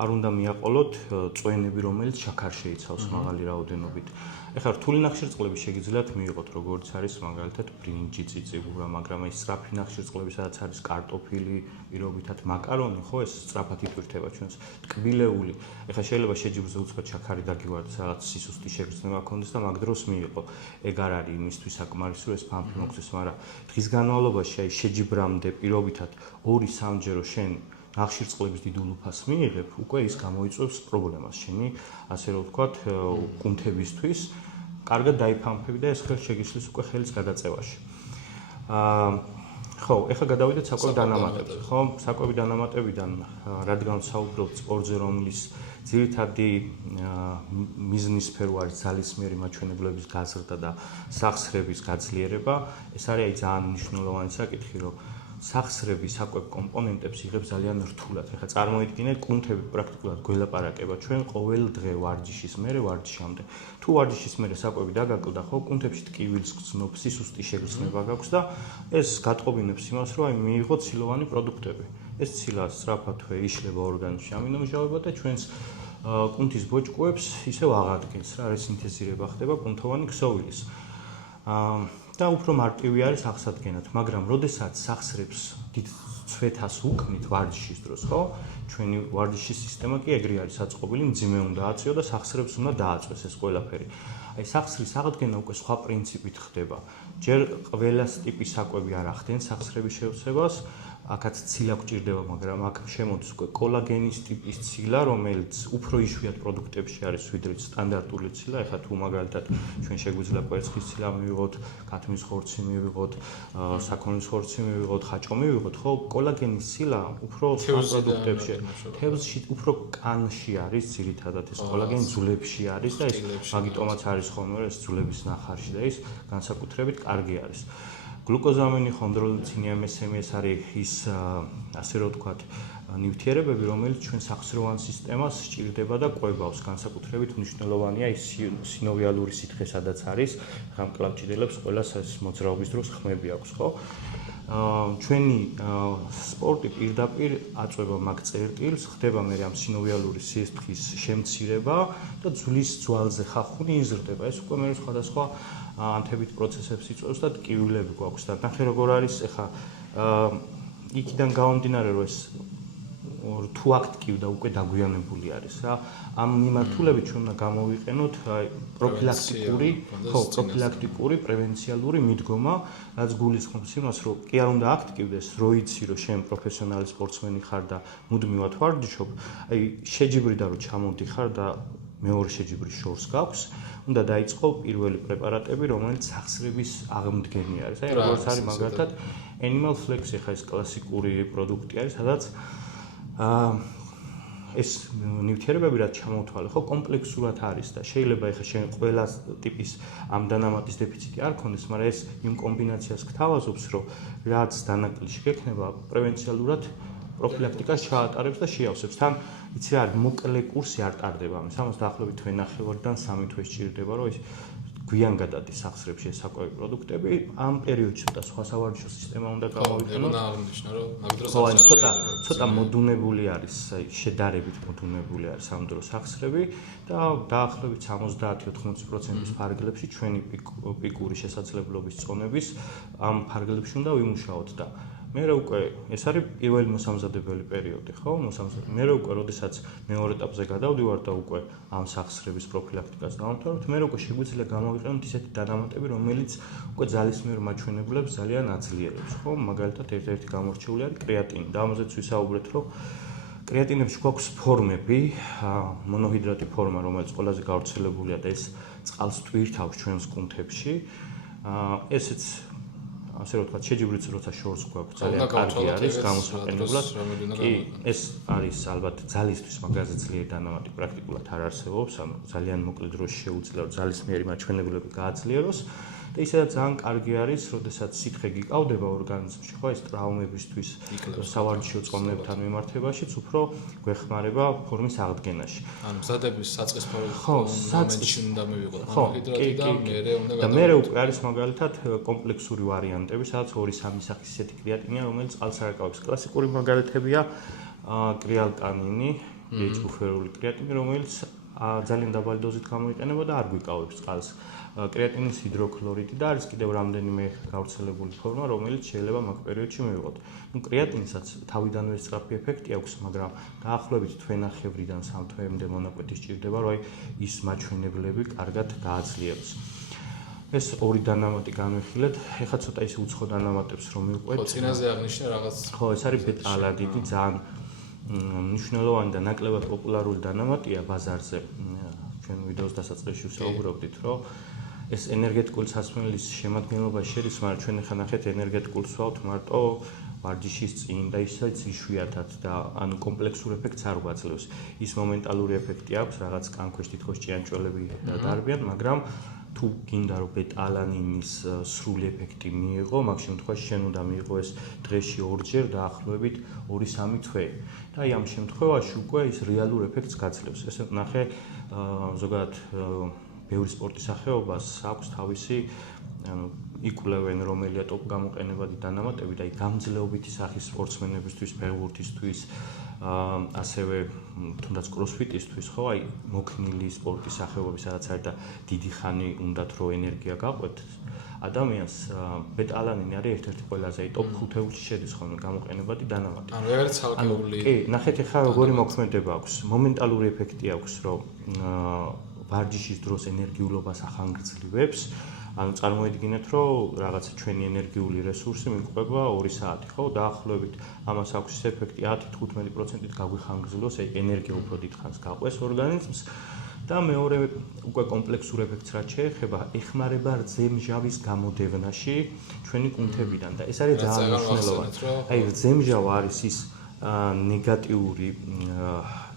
არ უნდა მიაყოლოთ წვენები, რომელიც შაქარს შეიცავს მაღალი რაოდენობით. ეხლა რთული ნახშირწყლები შეგიძლიათ მივიღოთ, როგორც არის მაგალითად ბრინჯი, წიწიბურა, მაგრამ აი სწრაფი ნახშირწყლები, სადაც არის კარტოფილი, პირობითად მაკარონი, ხო, ეს სწრაფად იტვირთება ჩვენს ტკბილეული. ეხლა შეიძლება შეჯიბრზე უცბად შაქარი დაგივარდეს, რაღაც სისუსტი შეგრძნება ქონდეს და მაგ დროს მიიღო. ეგ არ არის იმისთვის საკმარისი, რომ ეს ფამფი მოგცეს, მაგრამ დღის განმავლობაში აი შეჯიბრამდე პირობითად 2-3 ჯერო შენ ნახშირწყლების დიდ ულუფას მიიღებ, უკვე ის გამოიწვევს პრობლემას შენი, ასე რომ ვთქვათ, კუნთებისთვის. კარგად დაიფამფები და ეს ხელს შეგისლის უკვე ხელის გადაწევაში. ხო, ეხლა გადავიდეთ საკვები დანამატებზე, ხო? საკვები დანამატებიდან, რადგან ვსაუბრობთ სპორტზე, რომლის ძირითადი მიზნის სფერო არის ძალისმიერი მაჩვენებლების გაზრდა და სახსრების გაძლიერება, ეს არის აი ძალიან მნიშვნელოვანი საკითხი, რომ სახსრები საკვებ კომპონენტებს იღებს ძალიან რთულად. ეხლა წარმოიდგინეთ, კუნთები პრაქტიკულად გველაპარაკება ჩვენ ყოველ დღე ვარჯიშის მერე, ვარჯიშამდე. თუ ვარჯიშის მერე საკვები დაგაკლდა, ხო, კუნთებში ტკივილს გრძნობს, სისუსტი შეგრძნება გაქვს და ეს გატყობინებს იმას, რომ აი მიიღოთ ცილოვანი პროდუქტები. ეს ცილა სწრაფადვე იშლება ორგანიზმში ამინომჟავება და ჩვენს კუნთის ბოჭკოებს ისევ აღადგენს რა, რესინთეზირება ხდება კუნთოვანი ქსოვილის. და უფრო მარტივი არის აღსადგენად, მაგრამ როდესაც სახსრებს დიდ ცვეთას უქმნით ვარჯიშის დროს, ხო? ჩვენი ვარჯიშის სისტემა კი ეგრე არის საწყობილი, მძიმე უნდა აწიო და სახსრებს უნდა დააწვეს ეს ყველაფერი. აი სახსრის აღდგენა უკვე სხვა პრინციპით ხდება. ჯერ ყველას ტიპის საკვები არ ახდენს სახსრების შევსებას, აქაც ცილა გვჭირდება, მაგრამ აქ შემოდის უკვე კოლაგენის ტიპის ცილა, რომელიც უფრო იშვიათ პროდუქტებში არის ვიდრე სტანდარტული ცილა. ეხლა თუ მაგალითად ჩვენ შეგვიძლია კვერცხის ცილა მივიღოთ, ქათმის ხორცი მივიღოთ, საქონლის ხორცი მივიღოთ, ხაჭო მივიღოთ, ხო, კოლაგენის ცილა უფრო სხვა პროდუქტებში, თევზში უფრო კანში არის ძირითადად ეს კოლაგენი ძვლებში არის და ეს მაგიტომაც არის ხოლმე ეს ძვლების ნახარში და ის განსაკუთრებით კარგი არის. გლუკოზამინი, ხონდროლიცინი, MSM ეს არის ის ასე რომ ვთქვათ ნივთიერებები, რომელიც ჩვენ სახსროვან სისტემას სჭირდება და ყვებავს. განსაკუთრებით მნიშვნელოვანია ის სინოვიალური სითხე, სადაც არის, ხა მკლავჭიდელებს ყველას ეს მოძრაობის დროს ხმები აქვს, ხო? ჩვენი სპორტი პირდაპირ აწვება მაგ წერტილს, ხდება მე ამ სინოვიალური სისხლის შემცირება და ძვლის ძვალზე ხახუნი იზრდება. ეს უკვე მე სხვადასხვა ანთებით პროცესებს იწვევს და ტკივილები გვაქვს და ნახე როგორ არის ეხა იქიდან გამომდინარე რომ ეს თუ აქ ტკივდა უკვე დაგვიანებული არის რა. ამ მიმართულებით ჩვენ უნდა გამოვიყენოთ პროფილაქტიკური პრევენციალური მიდგომა, რაც გულისხმობს იმას, რომ კი არ უნდა აქ ტკივდეს, რო იცი რომ შენ პროფესიონალი სპორტსმენი ხარ და მუდმივად ვარჯიშობ, აი შეჯიბრიდან რომ ჩამოდიხარ და მეორე შეჯიბრის შორს გაქვს, უნდა დაიწყო პირველი პრეპარატები, რომელიც სახსრების აღმდგენი არის. აი როგორც არის მაგალითად Animal Flex, ეხა ეს კლასიკური პროდუქტი არის, სადაც ეს ნივთიერებები რაც ჩამოვთვალე, ხო, კომპლექსურად არის და შეიძლება ეხლა შენ ყველა ტიპის ამ დანამატის დეფიციტი არ ქონდეს, მაგრამ ეს იმ კომბინაციას გთავაზობს, რომ რაც დანაკლისში გექნება, პრევენციალურად პროფილაქტიკას ჩაატარებს და შეავსებს. თან იცი რა, მოკლე კურსი არ ტარდება ამის. ამას დაახლოებით თვე-ნახევარიდან 3 თვე სჭირდება, რომ ის გვიან გადადის სახსრებში ეს საკვები პროდუქტები. ამ პერიოდში ცოტა სხვა სავარჯიშო სისტემა უნდა გამოვიყენოთ. ცოტა მოდუნებული არის, შედარებით მოდუნებული არის ამ დროს სახსრები და დაახლოებით 70-80%-ის ფარგლებში ჩვენი პიკური შესაძლებლობის წონების ამ ფარგლებში უნდა ვიმუშაოთ და მე უკვე ეს არის პირველი მოსამზადებელი პერიოდი, ხო? მე უკვე როდესაც მეორე ეტაპზე გადავდივარ და უკვე ამ სახსრების პროფილაქტიკას დავამთავრებთ, მე უკვე შეგვიძლია გამოვიყენოთ ისეთი დანამატები, რომელიც უკვე ძალისმიერ მაჩვენებლებს ძალიან აძლიერებს, ხო? მაგალითად, ერთ-ერთი გამორჩეული არის კრეატინი. და ამაზეც ვისაუბრეთ, რომ კრეატინებში გვაქვს ფორმები, მონოჰიდრატი ფორმა, რომელიც ყველაზე გავრცელებულია და ეს წყალს ტვირთავს ჩვენს კუნთებში. ესეც ასე რომ ვთქვათ, შეჯიბრიც როცა შორს გვაქვს ძალიან კარგი არის გამოსაყენებლად. კი, ეს არის ალბათ ძალისთვის მაგაზე ძლიერი დანამატი პრაქტიკულად არ არსებობს, ანუ ძალიან მოკლე დროში შეუძლია რომ ძალისმიერი მაჩვენებლები გააძლიეროს. და ისედაც ძალიან კარგი არის, როდესაც სითხე გიკავდება ორგანიზმში, ხო, ეს ტრაუმებისთვის სავარჯიშო წონებთან მიმართებაშიც უფრო გვეხმარება ფორმის აღდგენაში. ანუ მზადების საწყისფრო მომენტში უნდა მივიღოთ მონოჰიდრატი და მერე უნდა და მერე უკვე არის მაგალითად კომპლექსური ვარიანტები, სადაც 2-3 სახის ისეთი კრეატინია, რომელიც წყალს არ აკავებს. კლასიკური მაგალითებია კრიალკანინი, ბუფერული კრეატინი, რომელიც ძალიან დაბალი დოზით გამოიყენება და არ გვიკავებს წყალს. კრეატინის ჰიდროქლორიდი და არის კიდევ რამდენიმე გავრცელებული ფორმა, რომელიც შეიძლება მაგ პერიოდში მივიღოთ. კრეატინსაც თავიდანვე სწრაფი ეფექტი აქვს, მაგრამ დაახლოებით თვე-ნახევრიდან 3 თვეამდე მონაკვეთი სჭირდება, რომ ის მაჩვენებლები კარგად გააძლიეროს. ეს ორი დანამატი განვიხილეთ. ეხლა ცოტა ისე უცხო დანამატებს რომ მივყვეთ. ხო, წინაზე აღნიშნე რაღაც. ხო, ეს არის ბეტა-ალანინი, ძალიან მნიშვნელოვანი და ნაკლებად პოპულარული დანამატია ბაზარზე. ჩვენ ვიდეოს დასაწყისში ვსაუბრობდით, რომ ეს ენერგეტიკული სასმელის შემადგენლობაში შედის, მაგრამ ჩვენ ახლა ნახეთ ენერგეტიკულს ვსვავთ მარტო ვარჯიშის წინ და ისაც იშვიათად და ანუ კომპლექსურ ეფექტს არ გვაძლევს. ის მომენტალური ეფექტი აქვს, რაღაც კანქვეშ თითქოს ჭიანჭველები დარბიან, მაგრამ თუ გინდა რომ ბეტა-ალანინის სრული ეფექტი მიიღო, მაგ შემთხვევაში შენ უნდა მიიღო ეს დღეში 2-ჯერ დაახლოებით 2-3 თვე. და აი ამ შემთხვევაში უკვე ის რეალურ ეფექტს გაძლევს. ესე ნახე ზოგადად ბევრი სპორტის სახეობას აქვს თავისი ანუ იკვლევენ რომელია ტოპ გამოყენებადი დანამატები და აი გამძლეობითი სახის სპორტსმენებისთვის, ფეხბურთისთვის, ასევე თუნდაც კროსფიტისთვის, ხო, აი მოქნილი სპორტის სახეობები, სადაც არის და დიდი ხანი უნდათ რომ ენერგია გაყვეთ ადამიანს, ბეტა-ალანინი არის ერთ-ერთი ყველაზე აი ტოპ 5-ში შედის ხოლმე გამოყენებადი დანამატი. ანუ ერთ ცალკეული. კი, ნახეთ ახლა როგორი მოქმედება აქვს. მომენტალური ეფექტი აქვს, რომ ვარჯიშის დროს ენერგიულობას ახანგრძლივებს. ანუ წარმოიდგინეთ, რომ რაღაცა ჩვენი ენერგიული რესურსი მიყვება 2 საათი, ხო? დაახლოებით ამას აქვს ეს ეფექტი 10-15%-ით გაგვიხანგრძლივოს, აი ენერგია უფრო დიდ ხანს გაყვეს ორგანიზმს. და მეორე უკვე კომპლექსურ ეფექტს რაც შეეხება, ეხმარება რძემჟავის გამოდევნაში ჩვენი კუნთებიდან და ეს არის ძალიან მნიშვნელოვანი. აი რძემჟავა არის ის ნეგატიური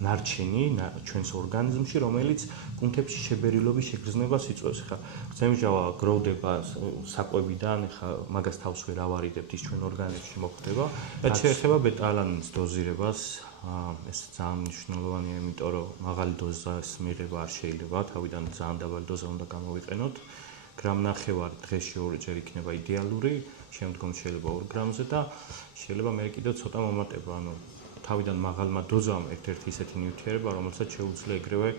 ნარჩენი ჩვენს ორგანიზმში, რომელიც კუნთებში შებერილობის შეგრძნებას იწვევს. ხა რძემჟავა გროვდება საკვებიდან, ხა მაგას თავს ვერ ავარიდებთ, ის ჩვენ ორგანიზმში მოხდება. რაც შეეხება ბეტა-ალანინის დოზირებას, ეს ძალიან მნიშვნელოვანია, იმიტომ რომ მაღალი დოზის მიღება არ შეიძლება, თავიდან ძალიან დაბალი დოზა უნდა გამოვიყენოთ. გრამ-ნახევარი დღეში 2-ჯერ იქნება იდეალური, შემდგომ შეიძლება 2 გრამზე და შეიძლება მე კიდევ ცოტა მომატება, ანუ თავიდან მაღალმა დოზამ ერთ-ერთი ისეთი ნივთიერება, რომელსაც შეუძლია ეგრევე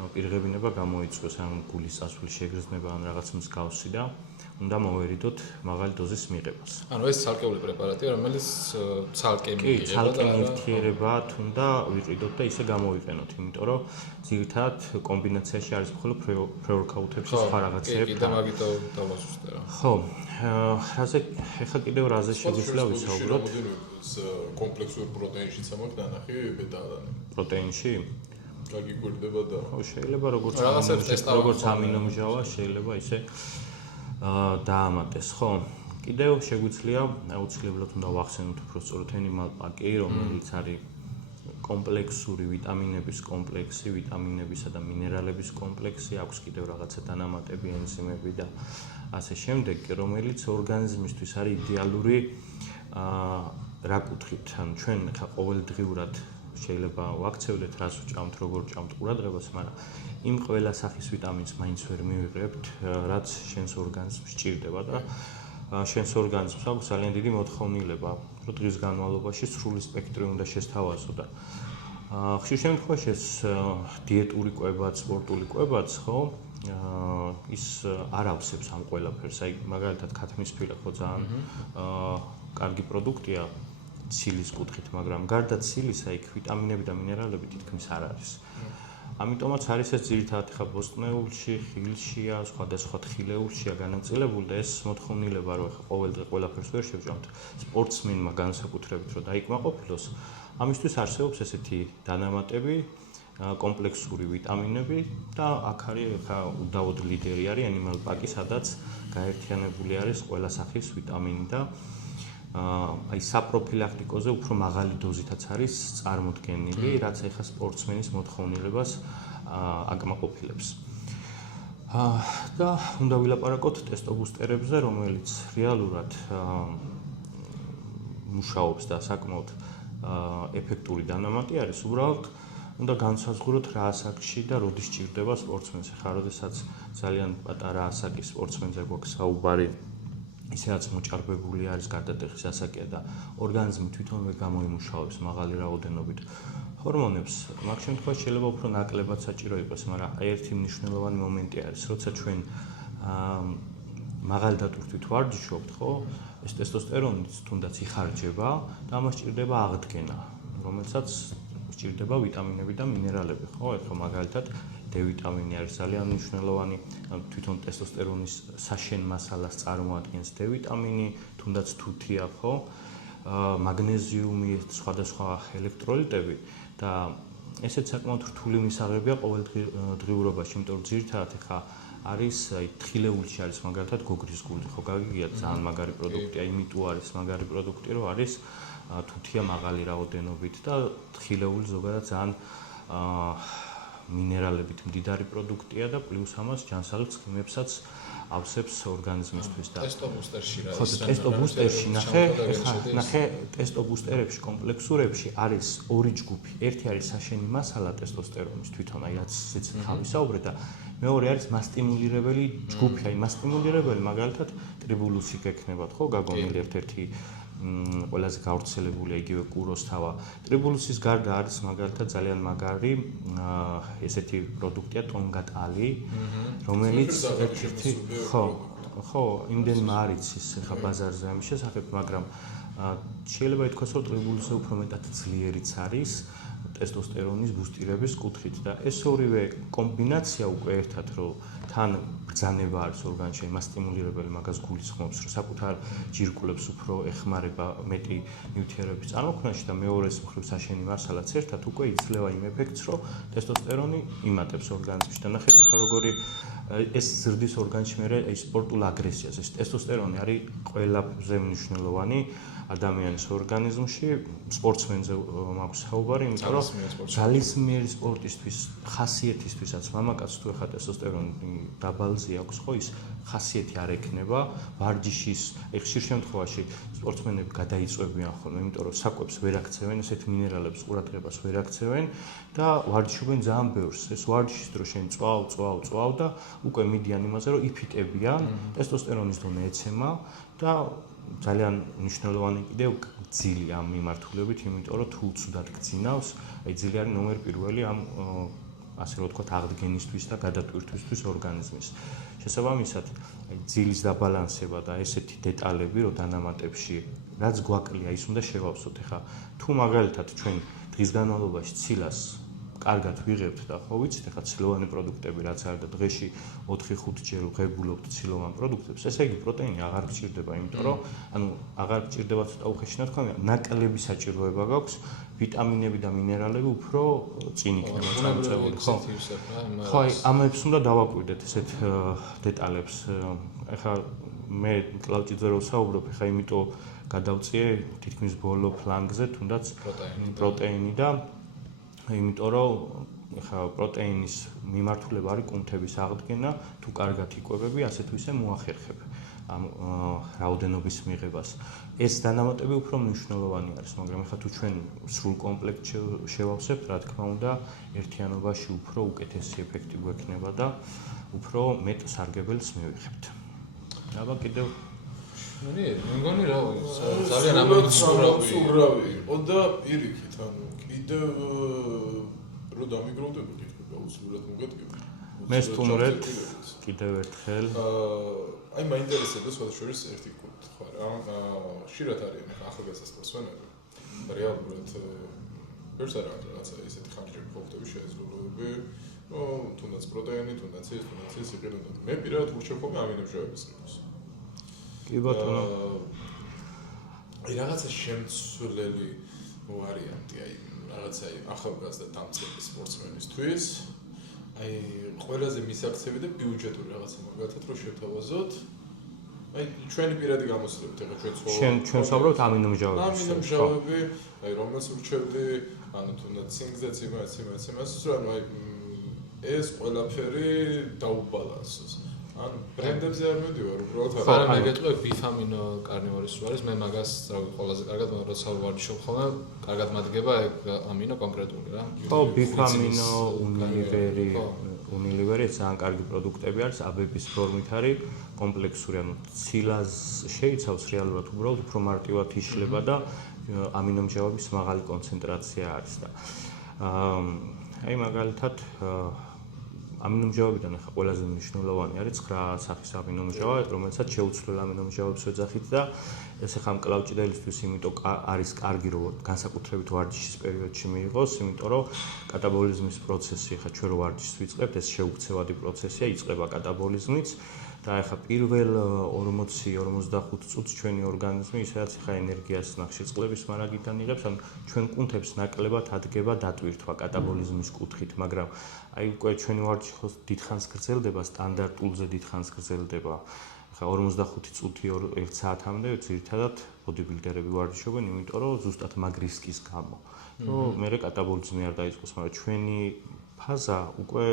პირღებინება გამოიწვიოს, ან გულის წასვლის შეგრძნება, ან რაღაც მსგავსი და უნდა მოვერიდოთ მაღალი დოზის მიღებას. ანუ ეს ცალკეული პრეპარატია, რომელიც ცალკე მიიღება და ცალკე ნივთიერებად უნდა ვიყიდოთ და ისე გამოვიყენოთ, იმიტომ რომ ძირითადად კომბინაციაში არის მხოლოდ პრე-ვორკაუთებში სხვა რაღაცეები. კიდე მაგით დავასუსტე რა. ხო, რაზე ეხლა კიდევ რაზე შეგვიძლია ვისაუბროთ? კომპლექსურ პროტეინშიც ამაქვს დანახი ბეტა-ალანი. პროტეინში? კარგი გვერდება და ხო, შეიძლება როგორც ამინომჟავა შეიძლება ისე დაამატეს, ხო? კიდევ შეგვიძლია აუცილებლად უნდა ვახსენოთ უფრო სწორად animal pack-ი, რომელიც არის კომპლექსური ვიტამინების კომპლექსი, ვიტამინებისა და მინერალების კომპლექსი, აქვს კიდევ რაღაცა დანამატები, ენზიმები და ასე შემდეგ, რომელიც ორგანიზმისთვის არის იდეალური რა კუთხით, ანუ ჩვენ ხა ყოველდღიურად შეიძლება ვაქცევდეთ, რას ვჭამთ, როგორ ვჭამთ ყურადღებას, მაგრამ იმ ყველა სახის ვიტამინს მაინც ვერ მივიღებთ, რაც შენს ორგანიზმს სჭირდება და შენს ორგანიზმს აქვს ძალიან დიდი მოთხოვნილება, რომ დღის განმავლობაში სრული სპექტრი უნდა შესთავაზო და ხშირ შემთხვევაში ეს დიეტური კვებაც, სპორტული კვებაც, ხო, ის არ ავსებს ამ ყველაფერს. აი, მაგალითად, ქათმისფილე ხო ძალიან კარგი პროდუქტია ცილის კუთხით, მაგრამ გარდა ცილისა, იქ ვიტამინები და მინერალები თითქმის არ არის. ამიტომაც არის ეს ძირითადად ხა ბოსტნეულში, ხილშია, სხვადასხვა თხილეულშია განაწილებული და ეს მოთხოვნილება, რომ ხა ყოველდღე ყველაფერს ვერ შევჭამთ, სპორტსმენმა განსაკუთრებით რომ დაიკმაყოფილოს, ამისთვის არსებობს ესეთი დანამატები, კომპლექსური ვიტამინები და აქ არის ხა უდავოდ ლიდერი არის Animal Pack-ი, სადაც გაერთიანებული არის ყველა სახის ვიტამინი და აი საპროფილაქტიკოზე უფრო მაღალი დოზითაც არის წარმოდგენილი, რაც ეხა სპორტსმენის მოთხოვნილებას აკმაყოფილებს. და უნდა ვილაპარაკოთ ტესტობუსტერებზე, რომელიც რეალურად მუშაობს და საკმაოდ ეფექტური დანამატი არის. უბრალოდ უნდა განსაზღვროთ რა ასაკში და როდის სჭირდება სპორტსმენს. ხა როდესაც ძალიან პატარა ასაკის სპორტსმენზე გვაქვს საუბარი, ისედაც მოჭარბებული არის გარდატეხის ასაკია და ორგანიზმი თვითონვე გამოიმუშავებს მაღალი რაოდენობით ჰორმონებს, მაგ შემთხვევაში შეიძლება უფრო ნაკლებად საჭირო იყოს, მაგრამ აი ერთი მნიშვნელოვანი მომენტი არის, როცა ჩვენ მაღალი დატვირთვით ვარჯიშობთ, ხო, ეს ტესტოსტერონიც თუნდაც იხარჯება და ამას სჭირდება აღდგენა, რომელსაც სჭირდება ვიტამინები და მინერალები, ხო, ეხლა მაგალითად D ვიტამინი არის ძალიან მნიშვნელოვანი, თვითონ ტესტოსტერონის საშენ მასალას წარმოადგენს D ვიტამინი, თუნდაც თუთია, ხო, მაგნეზიუმი, სხვადასხვა ელექტროლიტები და ესეც საკმაოდ რთული მისაღებია ყოველდღიურობაში, იმიტომ რომ ძირითადად ხა არის აი თხილეულში არის მაგალითად გოგრის გული, ხო, გაგიგიათ ძალიან მაგარი პროდუქტია, იმიტომ არის მაგარი პროდუქტი, რომ არის თუთია მაღალი რაოდენობით და თხილეული ზოგადად ძალიან მინერალებით მდიდარი პროდუქტია და პლუს ამას ჯანსაღებს ცხიმებსაც ავსებს ორგანიზმისთვის და ტესტობუსტერში რა ხო, ტესტობუსტერში ნახე ტესტობუსტერებში კომპლექსურებში არის ორი ჯგუფი. ერთი არის საშენი მასალა ტესტოსტერონის თვითონ, აი რაც ისიც თავისაუბრეთ და მეორე არის მასტიმულირებელი ჯგუფი. აი მასტიმულირებელი მაგალითად ტრიბულუსი გექნებათ, ხო, გაგონილი ერთ-ერთი ყველაზე გავრცელებულია იგივე კუროსთავა. ტრიბულუსის გარდა არის მაგალითად ძალიან მაგარი ესეთი პროდუქტია ტონგატალი, რომელიც ერთ-ერთი ხო, იმდენმა არის ის ხა ბაზარზე ამის შესახებ, მაგრამ შეიძლება ითქვას, რომ ტრიბულუსი უფრო მეტად ძლიერიც არის ტესტოსტერონის ბუსტირების კუთხით და ეს ორივე კომბინაცია უკვე ერთად რომ თან ბრძანება არის ორგანიზმში, მასტიმულირებელი მაგას გულისხმობს, რომ საკუთარ ჯირკვლებს უფრო ეხმარება მეტი ნიუტრიენტების წარმოქმნაში და მეორეს მხრივ საშენი მასალაც ერთად უკვე იძლევა იმ ეფექტს, რომ ტესტოსტერონი იმატებს ორგანიზმში და ნახეთ ახლა როგორი ეს ზრდის ორგანიზმში მე აი სპორტულ აგრესიას, ეს ტესტოსტერონი არის ყველაზე მნიშვნელოვანი ადამიანის ორგანიზმში, სპორტსმენზე მაქვს საუბარი, იმიტომ რომ ძალისმიერი სპორტისთვის, ხასიათისთვისაც მამაკაცს თუ ეხა ტესტოსტერონი დაბალზე აქვს, ხო, ის ხასიათი არ ექნება, ვარჯიშის, ხშირ შემთხვევაში სპორტსმენები გადაიწვევიან ხოლმე, იმიტომ რომ საკვებს ვერ აქცევენ, ესეთ მინერალებს ყურადღებას ვერ აქცევენ და ვარჯიშობენ ძალიან ბევრს. ეს ვარჯიშის დროს შენ წვავ და უკვე მიდიან იმაზე, რომ იფიტებიან, ტესტოსტერონის დონე ეცემა და ძალიან მნიშვნელოვანი კიდევ გძილი ამ მიმართულებით, იმიტომ რომ თუ ცუდად გძინავს, აი ძილი არის ნომერ პირველი ამ ასე რომ ვთქვათ აღდგენისთვის და გადატვირთვისთვის ორგანიზმის. შესაბამისად, აი ძილის დაბალანსება და ესეთი დეტალები, რომ დანამატებში რაც გვაკლია, ის უნდა შევავსოთ. ეხლა თუ მაგალითად ჩვენ დღის განმავლობაში ცილას კარგად ვიღებთ და ხო ვიცით, ეხლა ცილოვანი პროდუქტები რაც არის და დღეში 4-5 ჯერ ვღებულობთ ცილოვან პროდუქტებს, ესე იგი პროტეინი აღარ გჭირდება, იმიტომ რომ ანუ აღარ გჭირდება ცოტა უხეში ნათქვამია, ნაკლები საჭიროება გაქვს, ვიტამინები და მინერალები უფრო წინ იქნება წარმოწეული, ხო? ხო, აი ამებს უნდა დავაკვირდეთ ესეთ დეტალებს. ეხლა მე კლავჭიძე რო ვსაუბრობ, ეხლა იმიტომ გადავწიე თითქმის ბოლო ფლანგზე, თუნდაც პროტეინი და იმიტომ რომ ხა პროტეინის მიმართულება არის კუნთების აღდგენა, თუ კარგად იკვებები, ასე თუ ისე მოახერხებ ამ რაოდენობის მიღებას. ეს დანამატები უფრო მნიშვნელოვანი არის, მაგრამ ხა თუ ჩვენ სრულ კომპლექტს შევავსებთ, რა თქმა უნდა, ერთიანობაში უფრო უკეთესი ეფექტი გვექნება და უფრო მეტ სარგებელს მივიღებთ. აბა კიდევ მე მგონი რა ძალიან ამოწურავი იყო და პირიქით, ანუ კიდევ რო დამიგროვდება კითხვა აუცილებლად მოგედგება. მე სტუმრეთ კიდევ ერთხელ აი მაინტერესებდა სხვადასხვა ერთი კითხვა რა. ხშირად არიან ახალგაზრდა სპორტსმენები. რეალურად ვერც არა რაღაცა ისეთი ხარჯები ფოქტები შეეძლოლებები. თუნდაც პროტეინი, თუნდაც ის იყიდოთ. მე პირადად ვურჩევ ხოლმე ამინომჟავების რიგს. კი ბატონო. აი რაღაცა შემცვლელი ვარიანტი, აი რაღაცა ახალგაზრდა დამწყები სპორტსმენისთვის. აი ყველაზე მისაქცევი და ბიუჯეტური რაღაცა მაგალითად რო შევთავაზოთ. აი ჩვენი პირადი გამოსვლებით, ეხლა ჩვენ საუბრობთ ამინომჟავების. ამინომჟავები, აი რომელს ურჩევდი, ანუ თუნდაც სინგზეც იმას, რომ აი ეს ყველაფერი დაუბალანსოს. ანუ ბრენდებზე არ მედივარ, უბრალოდ არა მეგეთყვი ბიფამინო კარნივორის არის, მე მაგას ყველაზე კარგად როცა ვარჯიშობ ხოლმე, კარგად მადგება ეგ ამინო კონკრეტული რა. ხო, ბიფამინო, უნილივერი ძალიან კარგი პროდუქტები არის, აბების ფორმით არის, კომპლექსური, ანუ ცილას შეიცავს რეალურად უბრალოდ უფრო მარტივად იშლება და ამინომჟავების მაღალი კონცენტრაცია არის და აი მაგალითად ამინომჟავებიდან ახლა ყველაზე მნიშვნელოვანი არის 9 სახის ამინომჟავა, რომელსაც შეუცვლელ ამინომჟავებს ვეძახით და ეს ახლა მკლავჭიდელისთვის იმიტომ არის კარგი რომ განსაკუთრებით ვარჯიშის პერიოდში მიიღოს, იმიტომ რომ კატაბოლიზმის პროცესი ახლა ჩვენ რო ვარჯიშს ვიწყებთ, ეს შეუქცევადი პროცესია, იწყება კატაბოლიზმიც და ახლა პირველ 40-45 წუთს ჩვენი ორგანიზმი ისედაც ახლა ენერგიას ნახშირწყლების მარაგიდან იღებს, ანუ ჩვენ კუნთებს ნაკლებად ადგება დატვირთვა კატაბოლიზმის კუთხით, მაგრამ აი უკვე ჩვენი ვარჯიში ხო დიდხანს გრძელდება, სტანდარტულზე დიდხანს გრძელდება. ახლა 45 წუთი 1 საათამდე ძირითადად ბოდიბილდერები ვარჯიშობენ, იმიტომ რომ ზუსტად მაგ რისკის გამო. რომ მე კატაბოლიზმი არ დაიწყოს, მაგრამ ჩვენი ფაზა უკვე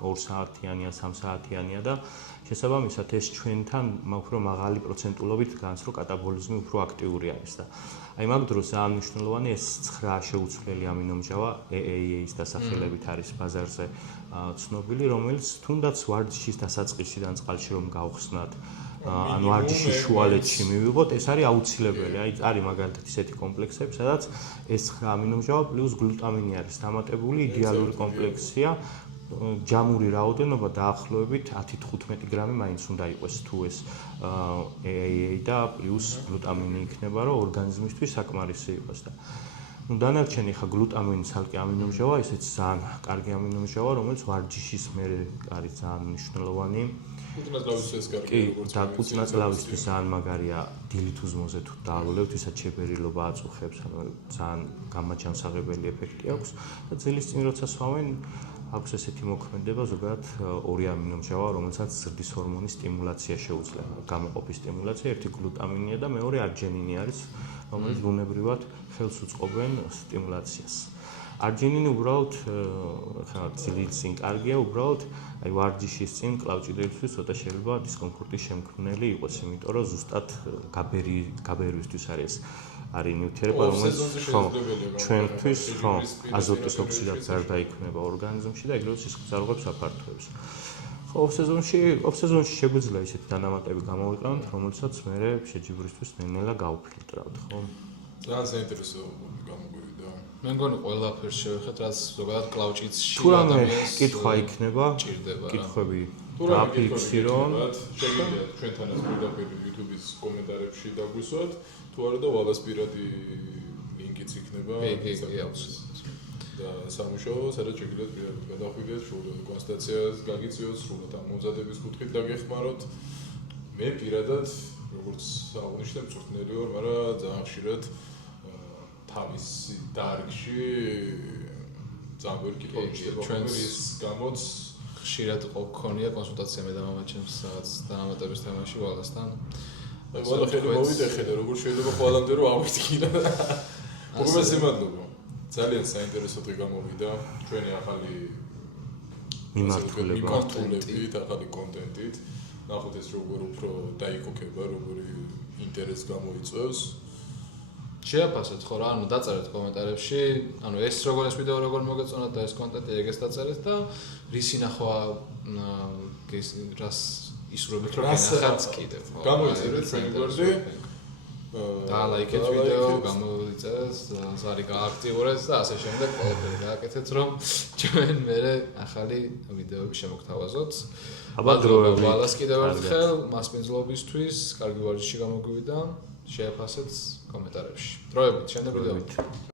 2 საათიანია, 3 საათიანია და შესაბამისად ეს ჩვენთან უფრო მაღალი პროცენტულობით განს რომ კატაბოლიზმი უფრო აქტიური არის და აი მაგ დროს ძალიან მნიშვნელოვანი ეს 9 შეუცვლელი ამინომჟავა AAA-ის დასახელებით არის ბაზარზე ცნობილი, რომელიც თუნდაც ვარჯიშის დასაწყისიდან წყალში რომ გავხსნათ ან ვარჯიშის შუალედში მივიღოთ, ეს არის აუცილებელი. აი არის მაგალითად ისეთი კომპლექსები, სადაც ეს 9 ამინომჟავა პლუს გლუტამინი არის დამატებული, იდეალური კომპლექსია. ჯამური რაოდენობა დაახლოებით 10-15 გრამი მაინც უნდა იყოს თუ ეს AAA და პლუს გლუტამინი იქნება, რომ ორგანიზმისთვის საკმარისი იყოს და ну დანარჩენი ხა გლუტამინი ცალკე ამინომჟავა, ესეც ძალიან კარგი ამინომჟავა, რომელიც ვარჯიშის მერე არის ძალიან მნიშვნელოვანი. კუწნაძლავისთვის კარგი როგორც და კუწნაძლავისთვის ძალიან მაგარია დილით უზმოზე თუ დაალოლებთ, ვისაც შეფერილობა აწუხებს, ანუ ძალიან გამაჯანსაღებელი ეფექტი აქვს და ძილის წინ როცა სვამენ აქვს ესეთი მოქმედება ზოგადად 2 ამინომჟავა, რომელსაც ზრდის ჰორმონის სტიმულაცია შეუძლება, გამოყოფის სტიმულაცია, ერთი გლუტამინია და მეორე არჯენინი არის, რომელიც ბუნებრივად ხელს უწყობენ სტიმულაციას. არჯენინი უბრალოდ ხა ძილის წინ კარგია, უბრალოდ აი ვარჯიშის წინ კლავჭიდელისთვის ცოტა შეიძლება დისკომფორტის შემქმნელი იყოს, იმიტომ რომ ზუსტად გაბერვისთვის არის ნიუტრიენტები, რომელიც ჩვენთვის აზოტის ოქსიდად გარდაიქმნება ორგანიზმში და ეგრევე ის გზარღვებს აფართოებს. ხო, ოფსეზონში შეგვიძლია ისეთი დანამატები გამოვიყენოთ, რომელსაც მე შეჯიბრისთვის ნელ-ნელა გავფილტრავთ, ხო? ძალიან საინტერესო გამოგვივიდა. მე მგონი ყველაფერს შევეხეთ, რაც ზოგადად კლავჭიდში თუ რამე კითხვა იქნება, კითხვები დაფიქსირონ, შეგიძლიათ ჩვენთანაც პირდაპირ YouTube-ის კომენტარებში დაგვისვათ, თუ არა და ვალას პირადი ლინკიც იქნება. კი, აუცილებლად. და სამუშაო, სადაც შეგიძლიათ პირადად გადახვიდეთ, სრულად კონსტატაციას გაგიწიოთ, სრულად ამ მომზადების კუთხით დაგეხმაროთ. მე პირადად, როგორც აღნიშნე, მწვრთნელი ვარ, მაგრამ ძალიან ხშირად თავის დარგში ძალიან ბევრი კითხვა მჭირდება. ჩვენს გამოც ხშირად გქონია კონსულტაცია მე და მამაჩემს რაღაც დანამატების თემაში ვალასთან. ვალა ხელი მოვიდე, ხედე როგორ შეიძლება ყველამდე რომ ავიდგინა. უგმესი მადლობა. ძალიან საინტერესო დღე გამოვიდა ჩვენი ახალი მიმართულებით, ახალი კონტენტით. ნახოთ ეს როგორ უფრო დაიკოკება, როგორი ინტერესი გამოიწვევს. შეაფასეთ ხო რა, ანუ დაწერეთ კომენტარებში, ანუ ეს როგორ ეს ვიდეო როგორ მოგეწონათ და ეს კონტენტი ეგეც დაწერეთ და რისი ნახვა რას ისურვებთ რომ გენახათ კიდევ ხო. გამოიწერეთ ჩვენი გვერდი. და ლაიქეთ ვიდეო, გამოიწერეთ, ზარი გააქტიურეთ და ასე შემდეგ ყველაფერი გააკეთეთ რომ ჩვენ მერე ახალი ვიდეოები შემოგთავაზოთ. აბა დროებით. ბალას კიდევ ერთხელ მასპინძლობისთვის, კარგი ვარჯიში გამოგვივიდა, შეაფასეთ კომენტარებში. დროებით, შემდეგ ვიდეო.